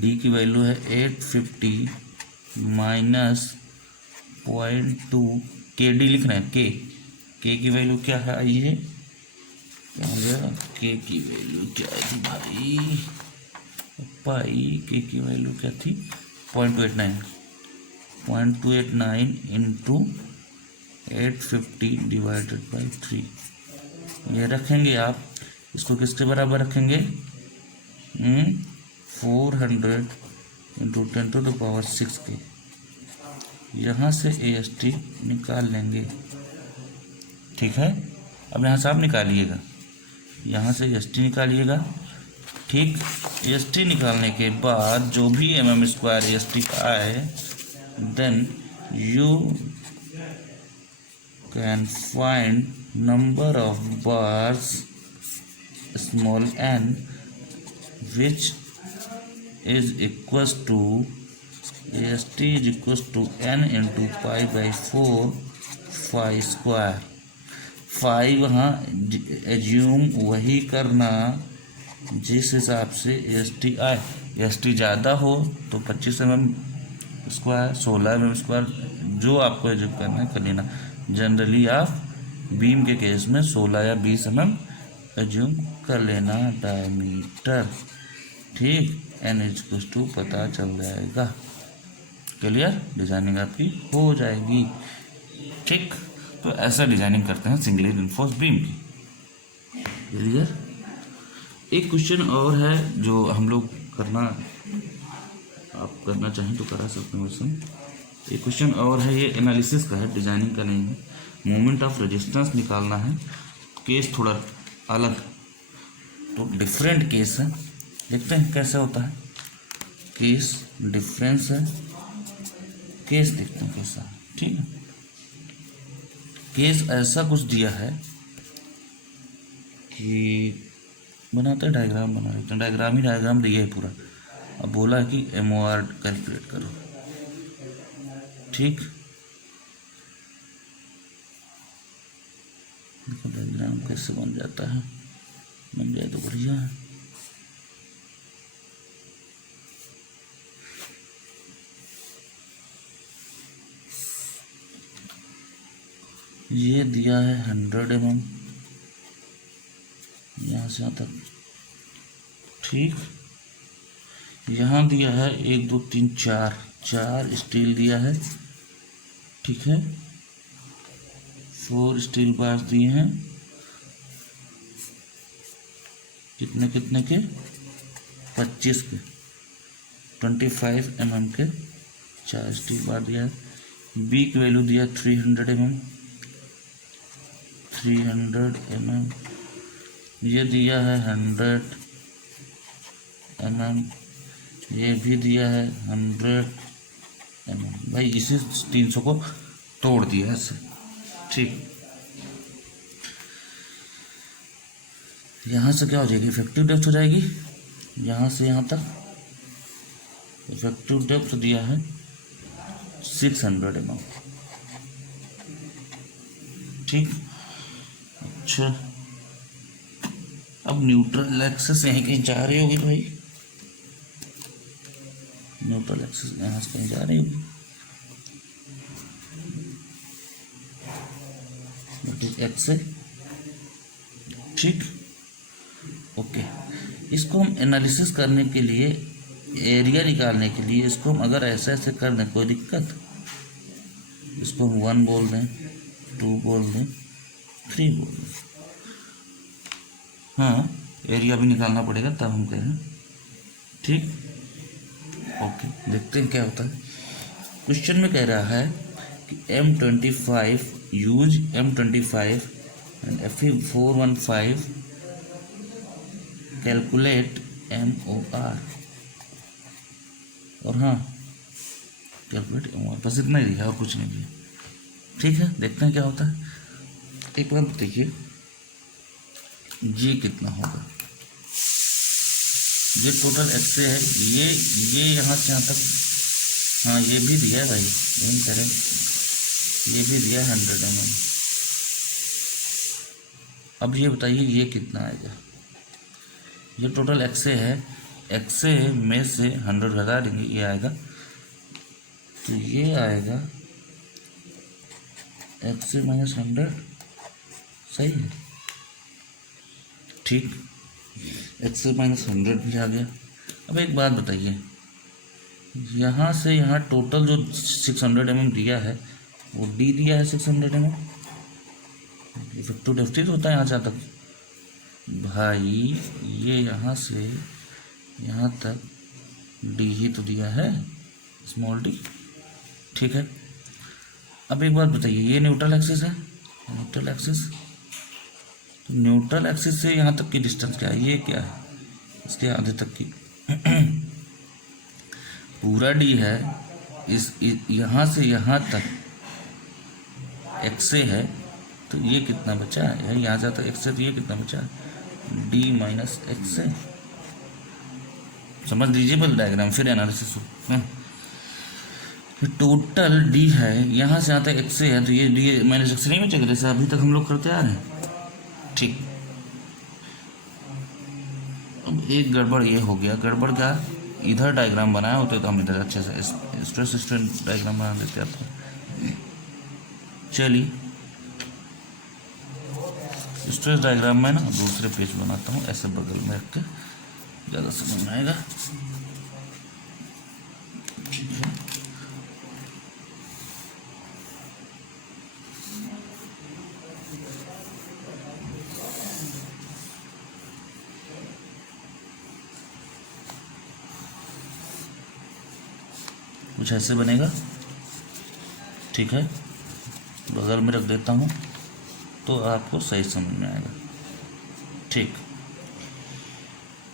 डी की वैल्यू है 850 माइनस 0.2, के डी लिखना है, के की वैल्यू क्या है, आइए क्या हो गया, के की वैल्यू क्या थी भाई, के की वैल्यू क्या थी 0.289 इंटू 850 डिवाइडेड बाई 3, ये रखेंगे आप, इसको किसके बराबर रखेंगे, 400 इंटू 10⁻6 के, यहाँ से AST निकाल लेंगे, ठीक है। अब यहाँ से आप निकालिएगा, यहाँ से AST निकालिएगा, ठीक। AST निकालने के बाद जो भी mm² AST आए, then you can find number of bars small n which is equals to AST is equals to n into pi/4 phi square। Phi वहाँ एज्यूम वही करना जिस हिसाब से AST आए, AST ज़्यादा हो तो 25 mm स्क्वायर, 16 mm स्क्वायर, जो आपको एज्यूम करना है कर लेना। जनरली आप बीम के केस में 16 या 20 mm एज्यूम कर लेना डायमीटर, ठीक। n इक्वल्स टू पता चल जाएगा, क्लियर, डिजाइनिंग आपकी हो जाएगी, ठीक। तो ऐसा डिजाइनिंग करते हैं सिंगली रिइंफोर्स बीम की, क्लियर। एक क्वेश्चन और है जो हम लोग करना, आप करना चाहें तो करा सकते हैं वैसे। एक क्वेश्चन और है, ये एनालिसिस का है, डिजाइनिंग का नहीं है। मोमेंट ऑफ रेजिस्टेंस निकालना है, केस थोड़ा अलग, तो डिफरेंट केस है, देखते हैं कैसे होता है। केस डिफरेंस है, केस देखते हैं कैसा है, ठीक है। केस ऐसा कुछ दिया है कि बनाते डायग्राम बना लेते हैं, डायग्राम दिया है पूरा। अब बोला है कि MOR कैलकुलेट करो, ठीक। देखो डायग्राम कैसे बन जाता है, बन जाए तो बढ़िया है। ये दिया है 100 mm यहाँ से यहाँ तक, ठीक। यहाँ दिया है 1 2 3 4 स्टील दिया है, ठीक है। 4 स्टील बार्स दिए हैं, कितने के 25 के, 25 mm के 4 स्टील बार दिया है। बी की वैल्यू दिया 300 mm, ये दिया है 100 mm, ये भी दिया है 100 mm। भाई इसी 300 को तोड़ दिया है, ठीक। यहाँ से क्या हो जाएगी, इफेक्टिव डेप्थ हो जाएगी, यहाँ से यहाँ तक इफेक्टिव डेप्थ दिया है 600 mm, ठीक। अच्छा, अब न्यूट्रल एक्सिस यहीं कहीं जा रही होगी भाई, न्यूट्रल एक्सिस यहाँ से कहीं जा रही होगी, एक्स से, ठीक। ओके, इसको हम एनालिसिस करने के लिए, एरिया निकालने के लिए इसको हम अगर ऐसे ऐसे कर दें, कोई दिक्कत, इसको हम 1 बोल दें, 2 बोल दें, 3 बोल दें, हाँ एरिया भी निकालना पड़ेगा तब हम कह रहे हैं, ठीक। ओके, देखते हैं क्या होता है। क्वेश्चन में कह रहा है कि M25 use M25 and Fe415 calculate MOR, और हाँ कैलकुलेट MOR, बस इतना ही दिया और कुछ नहीं दिया, ठीक है। देखते हैं क्या होता है। एक बार देखिए ये कितना होगा, ये टोटल एक्स है, ये यहाँ से यहाँ तक, हाँ ये भी दिया है भाई, यही करें ये भी दिया 100 mm। अब ये बताइए ये कितना आएगा। ये टोटल एक्से है, एक्से में से 100 घटा देंगे, ये आएगा, तो ये आएगा एक्से माइनस 100, सही है, ठीक, एक्से माइनस 100 भी आ गया। अब एक बात बताइए, यहाँ से यहाँ टोटल जो 600 mm दिया है वो डी दिया है 600 mm, इफेक्टिव डेफिसिट होता है यहाँ जहाँ तक भाई, ये यहाँ से यहाँ तक डी ही तो दिया है, स्मॉल डी, ठीक है। अब एक बात बताइए, ये न्यूट्रल एक्सिस है, न्यूट्रल एक्सिस, तो न्यूट्रल एक्सिस से यहाँ तक की डिस्टेंस क्या है, ये क्या है, इसके आधे तक की पूरा डी है, यहाँ से यहाँ तक एक्से है, तो ये कितना बचा है, यहाँ से तक एक्से, तो ये कितना बचा है, डी माइनस एक्से। समझ लीजिए बल डायग्राम, फिर एनालिसिस हो। टोटल डी है, यहाँ से यहाँ तक एक्से है, तो ये डी माइनस एक्से नहीं बचेगा, जैसे अभी तक हम लोग करते आ रहे हैं, ठीक। अब एक गड़बड़ ये हो गया, गड़बड़ क्या, इधर डायग्राम बनाया होते तो हम इधर अच्छे से स्ट्रेस स्ट्रेन डायग्राम बना देते आपको। चलिए स्ट्रेस डायग्राम में ना दूसरे पेज बनाता हूँ, ऐसे बगल में रख के ज़्यादा समझ में आएगा। कुछ ऐसे बनेगा, ठीक है, बगल में रख देता हूँ तो आपको सही समझ में आएगा, ठीक।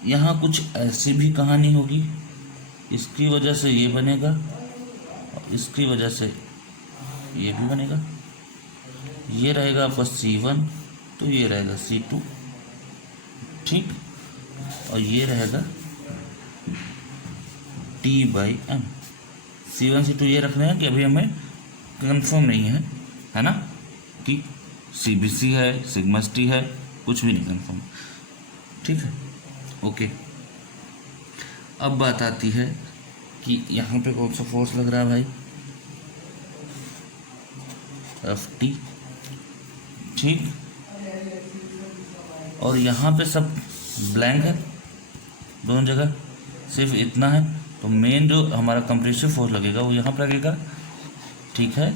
यहाँ कुछ ऐसी भी कहानी होगी, इसकी वजह से ये बनेगा और इसकी वजह से ये भी बनेगा, ये रहेगा आपका C1 तो ये रहेगा C2, ठीक, और ये रहेगा T/m। C1 C2 ये रखना है कि अभी हमें कंफर्म नहीं है ना, कि CBC है, सिग्मा टी है, कुछ भी नहीं कंफर्म, ठीक है, ओके। अब बात आती है कि यहाँ पे कौन सा फोर्स लग रहा है भाई, Ft, ठीक, और यहाँ पे सब ब्लैंक है, दोनों जगह सिर्फ इतना है, तो मेन जो हमारा कंप्रेसिव फोर्स लगेगा वो यहाँ पर लगेगा, ठीक है,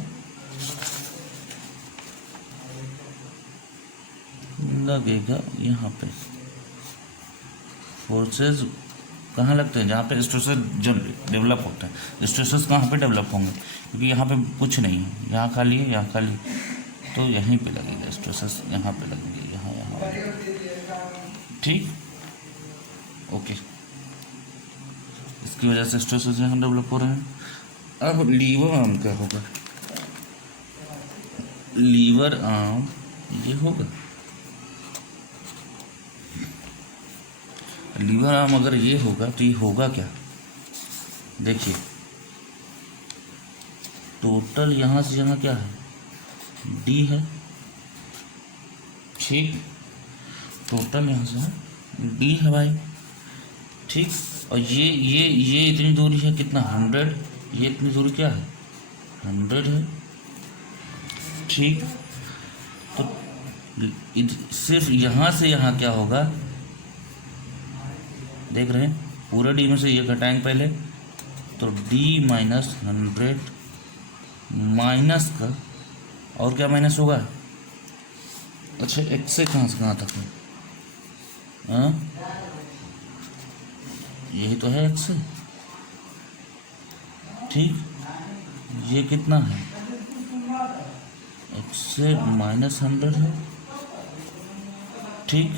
लगेगा यहाँ पे। फोर्सेस कहाँ लगते हैं, जहाँ पे स्ट्रेसेस जो डेवलप होता है, स्ट्रेसेस कहाँ पे डेवलप होंगे, क्योंकि यहाँ पे कुछ नहीं है, यहाँ खाली है, यहाँ खाली, तो यहीं पे लगेगा स्ट्रेसेस, यहाँ पे लगेंगे, यहाँ, ठीक, ओके। इसकी वजह से स्ट्रेसेस यहाँ डेवलप हो रहे हैं। अब लीवर आर्म क्या होगा, लीवर आर्म ये होगा, लीवर आर्म अगर ये होगा तो ये होगा क्या, देखिए टोटल यहाँ से यहाँ क्या है, डी है, ठीक, टोटल यहाँ से डी है भाई, ठीक, और ये इतनी दूरी है कितना, 100, ये इतनी दूरी क्या है, 100 है, ठीक। तो सिर्फ यहाँ से यहाँ क्या होगा, देख रहे हैं, पूरा डी में से ये घटाएंगे पहले, तो डी माइनस 100 माइनस का, और क्या माइनस होगा, अच्छा एक्स से कहाँ तक है, हाँ यही तो है एक्स, ठीक, ये कितना है, एक्स से माइनस 100 है, ठीक,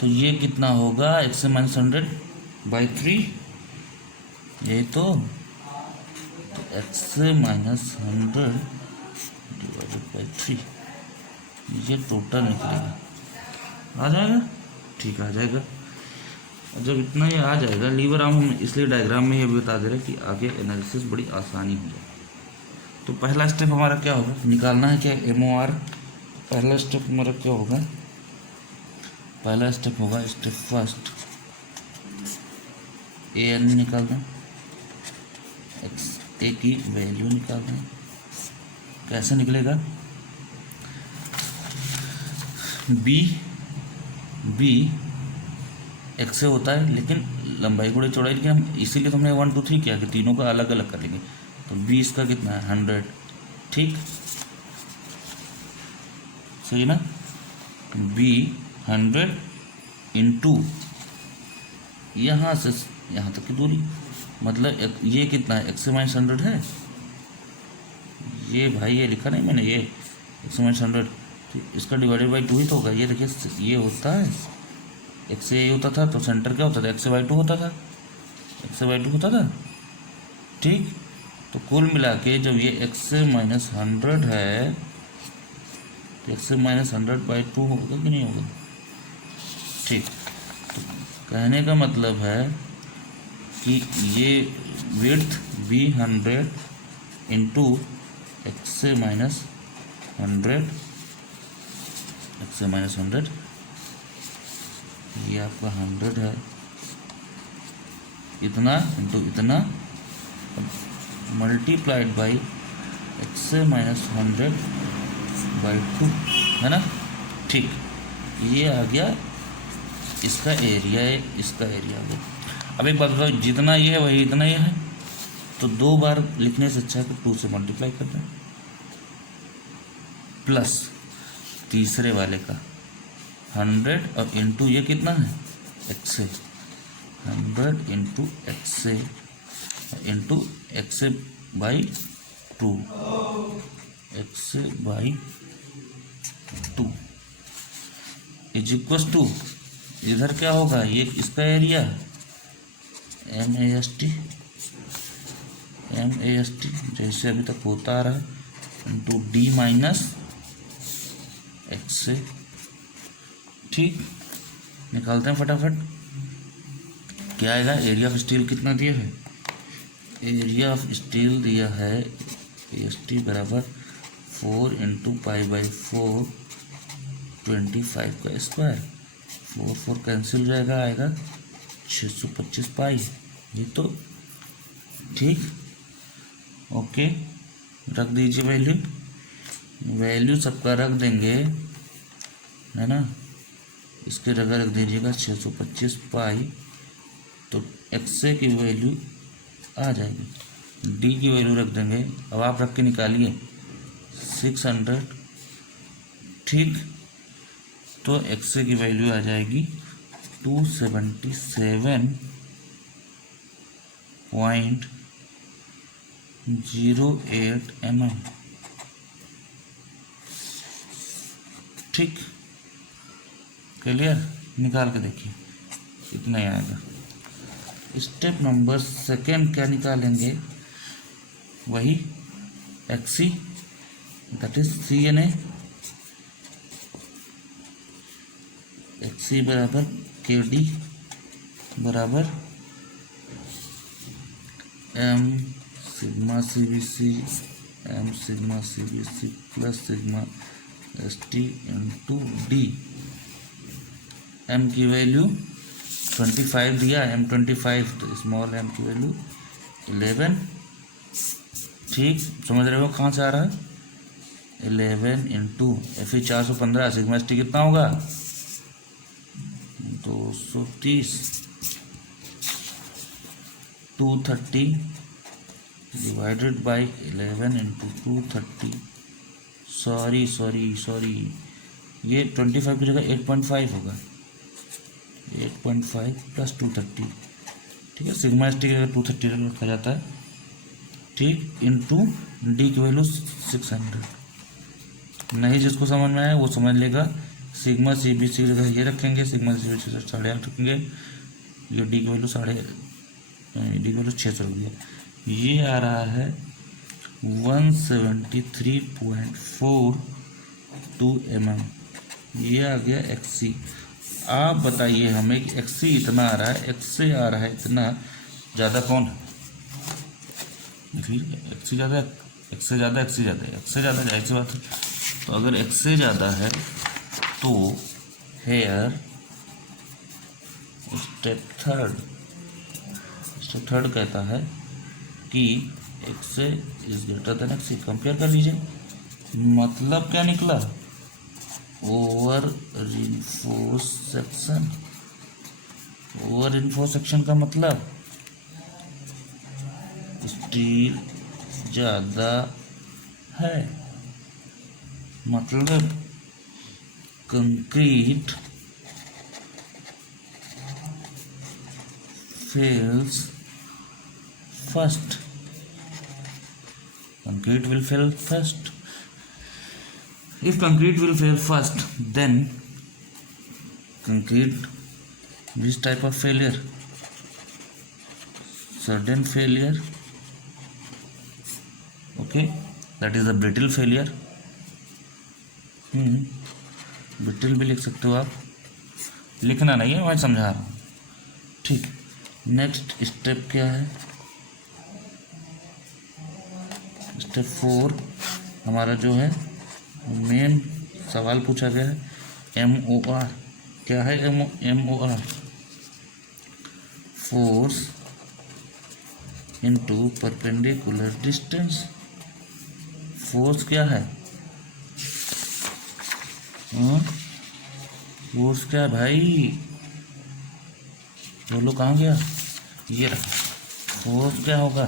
तो ये कितना होगा, एक्स से माइनस 100/3, यही तो एक्स से माइनस 100/3, ये टोटल निकलेगा, आ जाएगा, ठीक, आ जाएगा। जब इतना ये आ जाएगा, लीवर आर्म हम इसलिए डायग्राम में ये भी बता दे रहे हैं कि आगे एनालिसिस बड़ी आसानी हो जाए। तो पहला स्टेप हमारा क्या होगा, निकालना है क्या MOR। पहला स्टेप हमारा क्या होगा, पहला स्टेप होगा स्टेप फर्स्ट AN निकालना, XA की वैल्यू निकालना। कैसे निकलेगा, B X से होता है लेकिन लंबाई गुणे चौड़ाई, लेकिन हम इसीलिए तो हमने 1 2 3 किया कि तीनों का अलग अलग करेंगे। तो B इसका कितना है 100, ठीक सही ना। B 100 इंटू यहाँ से यहाँ तक की दूरी, मतलब ये कितना है x से माइनस 100 है, ये भाई ये लिखा नहीं मैंने, ये x से माइनस 100, इसका डिवाइडेड बाई 2 ही तो होगा। ये देखिए ये होता है x से ये होता था तो सेंटर क्या होता था, x से बाई 2 होता था, x से बाई 2 होता था, ठीक। तो कुल मिला के जब ये x से माइनस 100 है तो x से माइनस 100 बाई 2 होगा कि नहीं होगा, ठीक। तो कहने का मतलब है कि ये विड्थ B 100 इंटू x से माइनस 100, x से माइनस 100, ये आपका 100 है, इतना इंटू इतना मल्टीप्लाइड बाई x से माइनस 100 बाई 2 है ना, ठीक। ये आ गया इसका एरिया है, इसका एरिया है। अब एक बात बताओ, जितना ये है वही इतना ये है, तो 2 बार लिखने से अच्छा है कि 2 से मल्टीप्लाई कर दें, प्लस तीसरे वाले का 100 और इंटू ये कितना है x से 100 इंटू x से इंटू x से बाई 2, x से बाई 2 इज इक्वस टू, इधर क्या होगा, ये इसका एरिया MAST जैसे अभी तक होता आ रहा है, इंटू D माइनस x से, ठीक। निकालते हैं फटाफट, क्या आएगा, एरिया ऑफ स्टील कितना दिया है, एरिया ऑफ स्टील दिया है AST बराबर 4 इंटू पाई बाई 4 25 का स्क्वायर, 4 4 कैंसिल हो जाएगा, आएगा 625 पाई, ये तो ठीक। ओके रख दीजिए वैल्यू, वैल्यू सबका रख देंगे है ना, इसके जगह रख दीजिएगा 625 पाई, तो x की वैल्यू आ जाएगी, d की वैल्यू रख देंगे, अब आप रख के निकालिए 600, ठीक। तो x की वैल्यू आ जाएगी 277.08 mm, ठीक। क्लियर, निकाल के देखिए कितना आएगा। स्टेप नंबर सेकेंड क्या निकालेंगे, वही XC that is CNA, XC बराबर KD बराबर M sigma CBC M sigma CBC plus sigma ST into D। M की वैल्यू 25 दिया, M 25, तो स्मॉल m की वैल्यू 11, ठीक। समझ रहे हो कहाँ से आ रहा है, 11 इंटू Fe 415, सिग्मा ST कितना होगा 230, 230 डिवाइडेड बाई 11 इंटू 230, सॉरी ये 25 की जगह 8.5 होगा, 8.5 प्लस 230, ठीक है। सिग्मा एस टी की जगह 230 रखा जाता है, ठीक, इंटू डी की वैल्यू 600। नहीं जिसको समझ में आया वो समझ लेगा, सिग्मा सी बी सी की जगह ये रखेंगे, सिग्मा सी बी सी 8.5 रखेंगे, ये डी की वैल्यू डी की वैल्यू 600 रख दिया, ये आ रहा है 173.42 mm, ये आ गया XC। आप बताइए हमें कि XC इतना आ रहा है, X से आ रहा है इतना, ज़्यादा कौन है, देखिए XC ज़्यादा एक्स से ज़्यादा, एक्स से ज़्यादा, एक्स से ज़्यादा, जाहिर सी बात है। तो अगर एक्स से ज़्यादा है तो हेयर स्टेप थर्ड कहता है कि x is greater then x. Compare कर लीजिए, मतलब क्या निकला, over reinforce section. Over reinforce section का मतलब स्टील ज़्यादा है, मतलब concrete fails first. Concrete will fail first. If concrete will fail first, then concrete, which type of failure? Sudden failure. Okay, that is a brittle failure. Brittle भी लिख सकते हो आप, लिखना नहीं है, मैं समझा रहा हूँ। ठीक, नेक्स्ट स्टेप क्या है? स्टेप 4 हमारा जो है मेन सवाल पूछा गया है, MOR। क्या है MOR? Force into perpendicular distance. Force क्या है? फोर्स क्या है भाई, बोलो कहाँ गया? ये रहा। फोर्स क्या होगा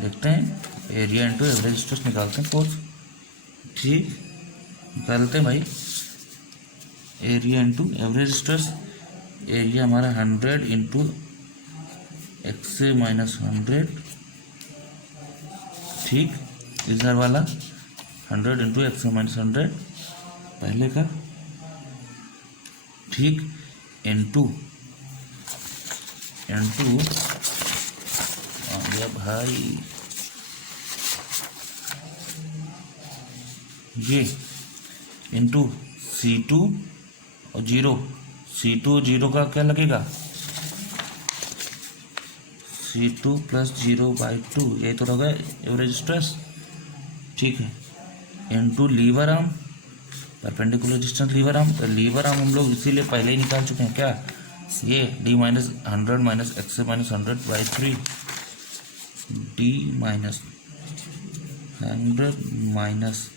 देखते हैं, एरिया इंटू एवरेज स्ट्रेस निकालते हैं फोर्स। ठीक, निकालते हैं भाई, area into average stress. Area हमारा 100 इंटू एक्स माइनस 100। ठीक, इधर वाला 100 इंटू एक्स माइनस 100 पहले का। ठीक, इंटू आ गया भाई ये इंटू C2 और 0। C2 और 0 का क्या लगेगा? C2 प्लस 0/2, यही तो रहेगा एवरेज स्ट्रेस। ठीक है, into lever arm, perpendicular distance lever arm. Lever arm हम लोग इसीलिए पहले ही निकाल चुके हैं, क्या ये D minus 100 minus x minus 100/3, D minus 100 minus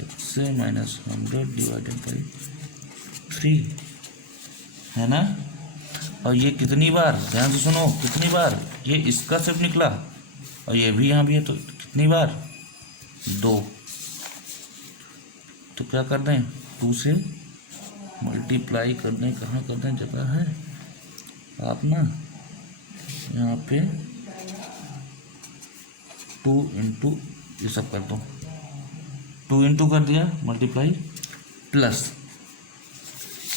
x minus 100 divided by 3 है ना। और ये कितनी बार, ध्यान से सुनो, कितनी बार ये इसका सिर्फ निकला और ये भी यहाँ भी है, तो कितनी बार? 2। तो क्या कर दें, 2 से मल्टीप्लाई करने, कहाँ कर दें, जगह है आप ना यहाँ पे 2 इंटू ये सब कर दो, 2 इंटू कर दिया मल्टीप्लाई, प्लस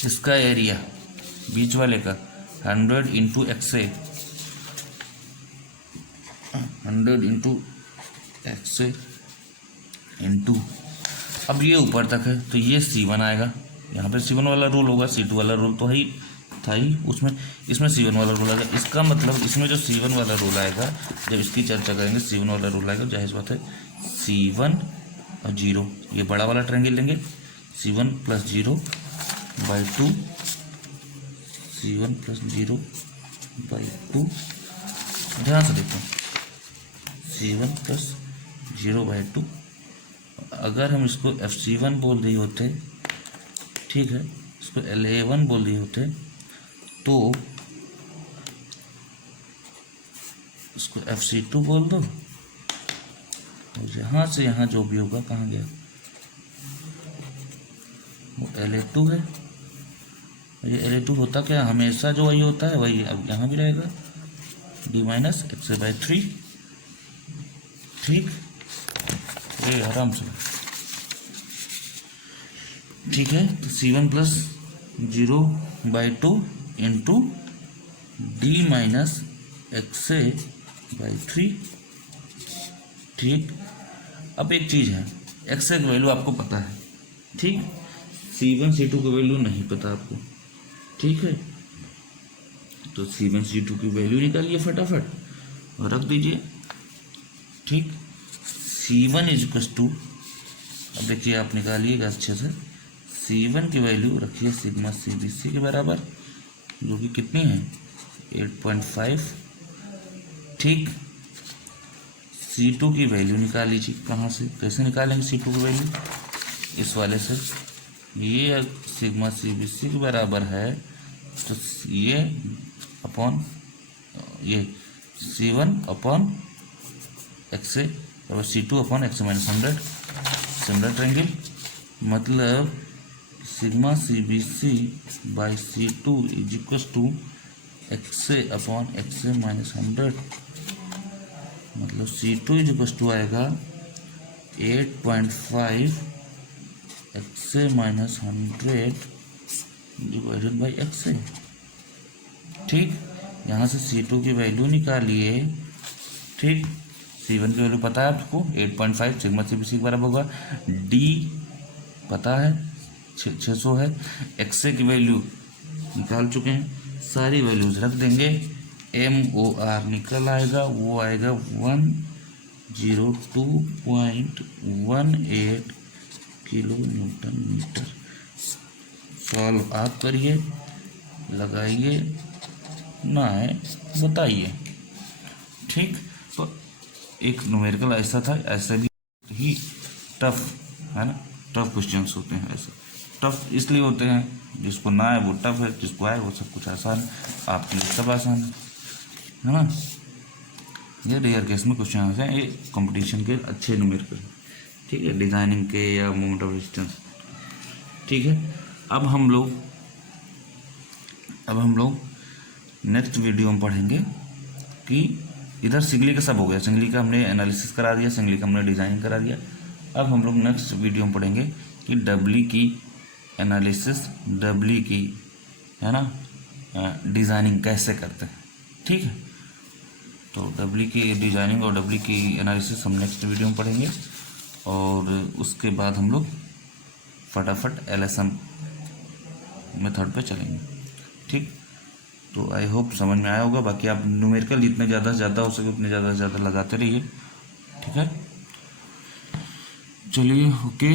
इसका एरिया बीच वाले का 100 into x, 100 into x into, अब ये ऊपर तक है तो ये C1 आएगा। यहाँ पे C1 वाला रूल होगा, C2 वाला रूल तो है था ही उसमें, इसमें C1 वाला रूल आएगा। इसका मतलब इसमें जो C1 वाला रूल आएगा, जब इसकी चर्चा करेंगे C1 वाला रूल आएगा, जाहिर बात है C1 और 0, ये बड़ा वाला ट्रायंगल लेंगे, C1 प्लस 0/2, C1 प्लस 0/2। ध्यान से देखो, C1 प्लस 0/2। अगर हम इसको FC1 बोल दिए होते, ठीक है, इसको LA1 बोल दिए होते, तो इसको FC2 बोल दो, और यहाँ से यहाँ जो भी होगा, कहाँ गया वो LA2 है। ये LA2 होता क्या, हमेशा जो वही होता है वही अब यहाँ भी रहेगा, D माइनस x/3। ठीक, ये आराम से ठीक है। तो C1 plus 0/2 into D minus x/3। ठीक, अब एक चीज़ है, x की वैल्यू आपको पता है, ठीक, C1 C2 की वैल्यू नहीं पता आपको, ठीक है, तो C1 C2 की वैल्यू निकालिए फटाफट और रख दीजिए। ठीक, C1 इज इक्वल टू, अब देखिए आप निकालिएगा अच्छे से, C1 की वैल्यू रखिए सिग्मा CBC के बराबर, जो कि कितनी है 8.5। ठीक, C2 की वैल्यू निकाल लीजिए। कहाँ से, कैसे निकालेंगे C2 की वैल्यू, इस वाले से। ये सिग्मा CBC के बराबर है, तो ये अपॉन ये C1 अपॉन एक्स ए और C2 upon X minus 100 similar triangle, मतलब sigma CBC by C2 is equal to X A upon X A minus 100, मतलब C2 इज इक्वल टू आएगा 8.5 X A minus 100 divided by X A. ठीक, यहाँ से C2 की value निकालिए। ठीक, C1 की वैल्यू पता है आपको 8.5 सिग्मा CBC के बराबर होगा, D पता है 600 है, एक्स की वैल्यू निकाल चुके हैं, सारी वैल्यूज रख देंगे, MOR निकल आएगा, वो आएगा 102.18 किलो न्यूटन मीटर। सॉल्व आप करिए, लगाइए, ना है बताइए। ठीक, तो एक न्यूमेरिकल ऐसा था, ऐसा भी ही टफ है ना, टफ क्वेश्चंस होते हैं। ऐसे टफ इसलिए होते हैं, जिसको ना है वो टफ है, जिसको आए वो सब कुछ आसान है, आपके लिए सब आसान है ना। ये रेयर केस में क्वेश्चन आते हैं, ये कंपटीशन के अच्छे न्यूमेरिकल, ठीक है, डिजाइनिंग के या मोमेंट ऑफ रेजिस्टेंस। ठीक है, अब हम लोग नेक्स्ट वीडियो में पढ़ेंगे कि इधर सिंगली का सब हो गया, सिंगली का हमने एनालिसिस करा दिया, सिंगली का हमने डिज़ाइन करा दिया। अब हम लोग नेक्स्ट वीडियो में पढ़ेंगे कि डबली की एनालिसिस, डबली की है ना डिज़ाइनिंग कैसे करते हैं। ठीक है, तो डबली की डिज़ाइनिंग और डबली की एनालिसिस हम नेक्स्ट वीडियो में पढ़ेंगे, और उसके बाद हम लोग फटाफट LSM मेथड पे चलेंगे। ठीक, तो आई होप समझ में आया होगा। बाकी आप न्यूमेरिकल जितने ज़्यादा से ज़्यादा हो सके उतने ज़्यादा से ज़्यादा लगाते रहिए। ठीक है, चलिए, ओके।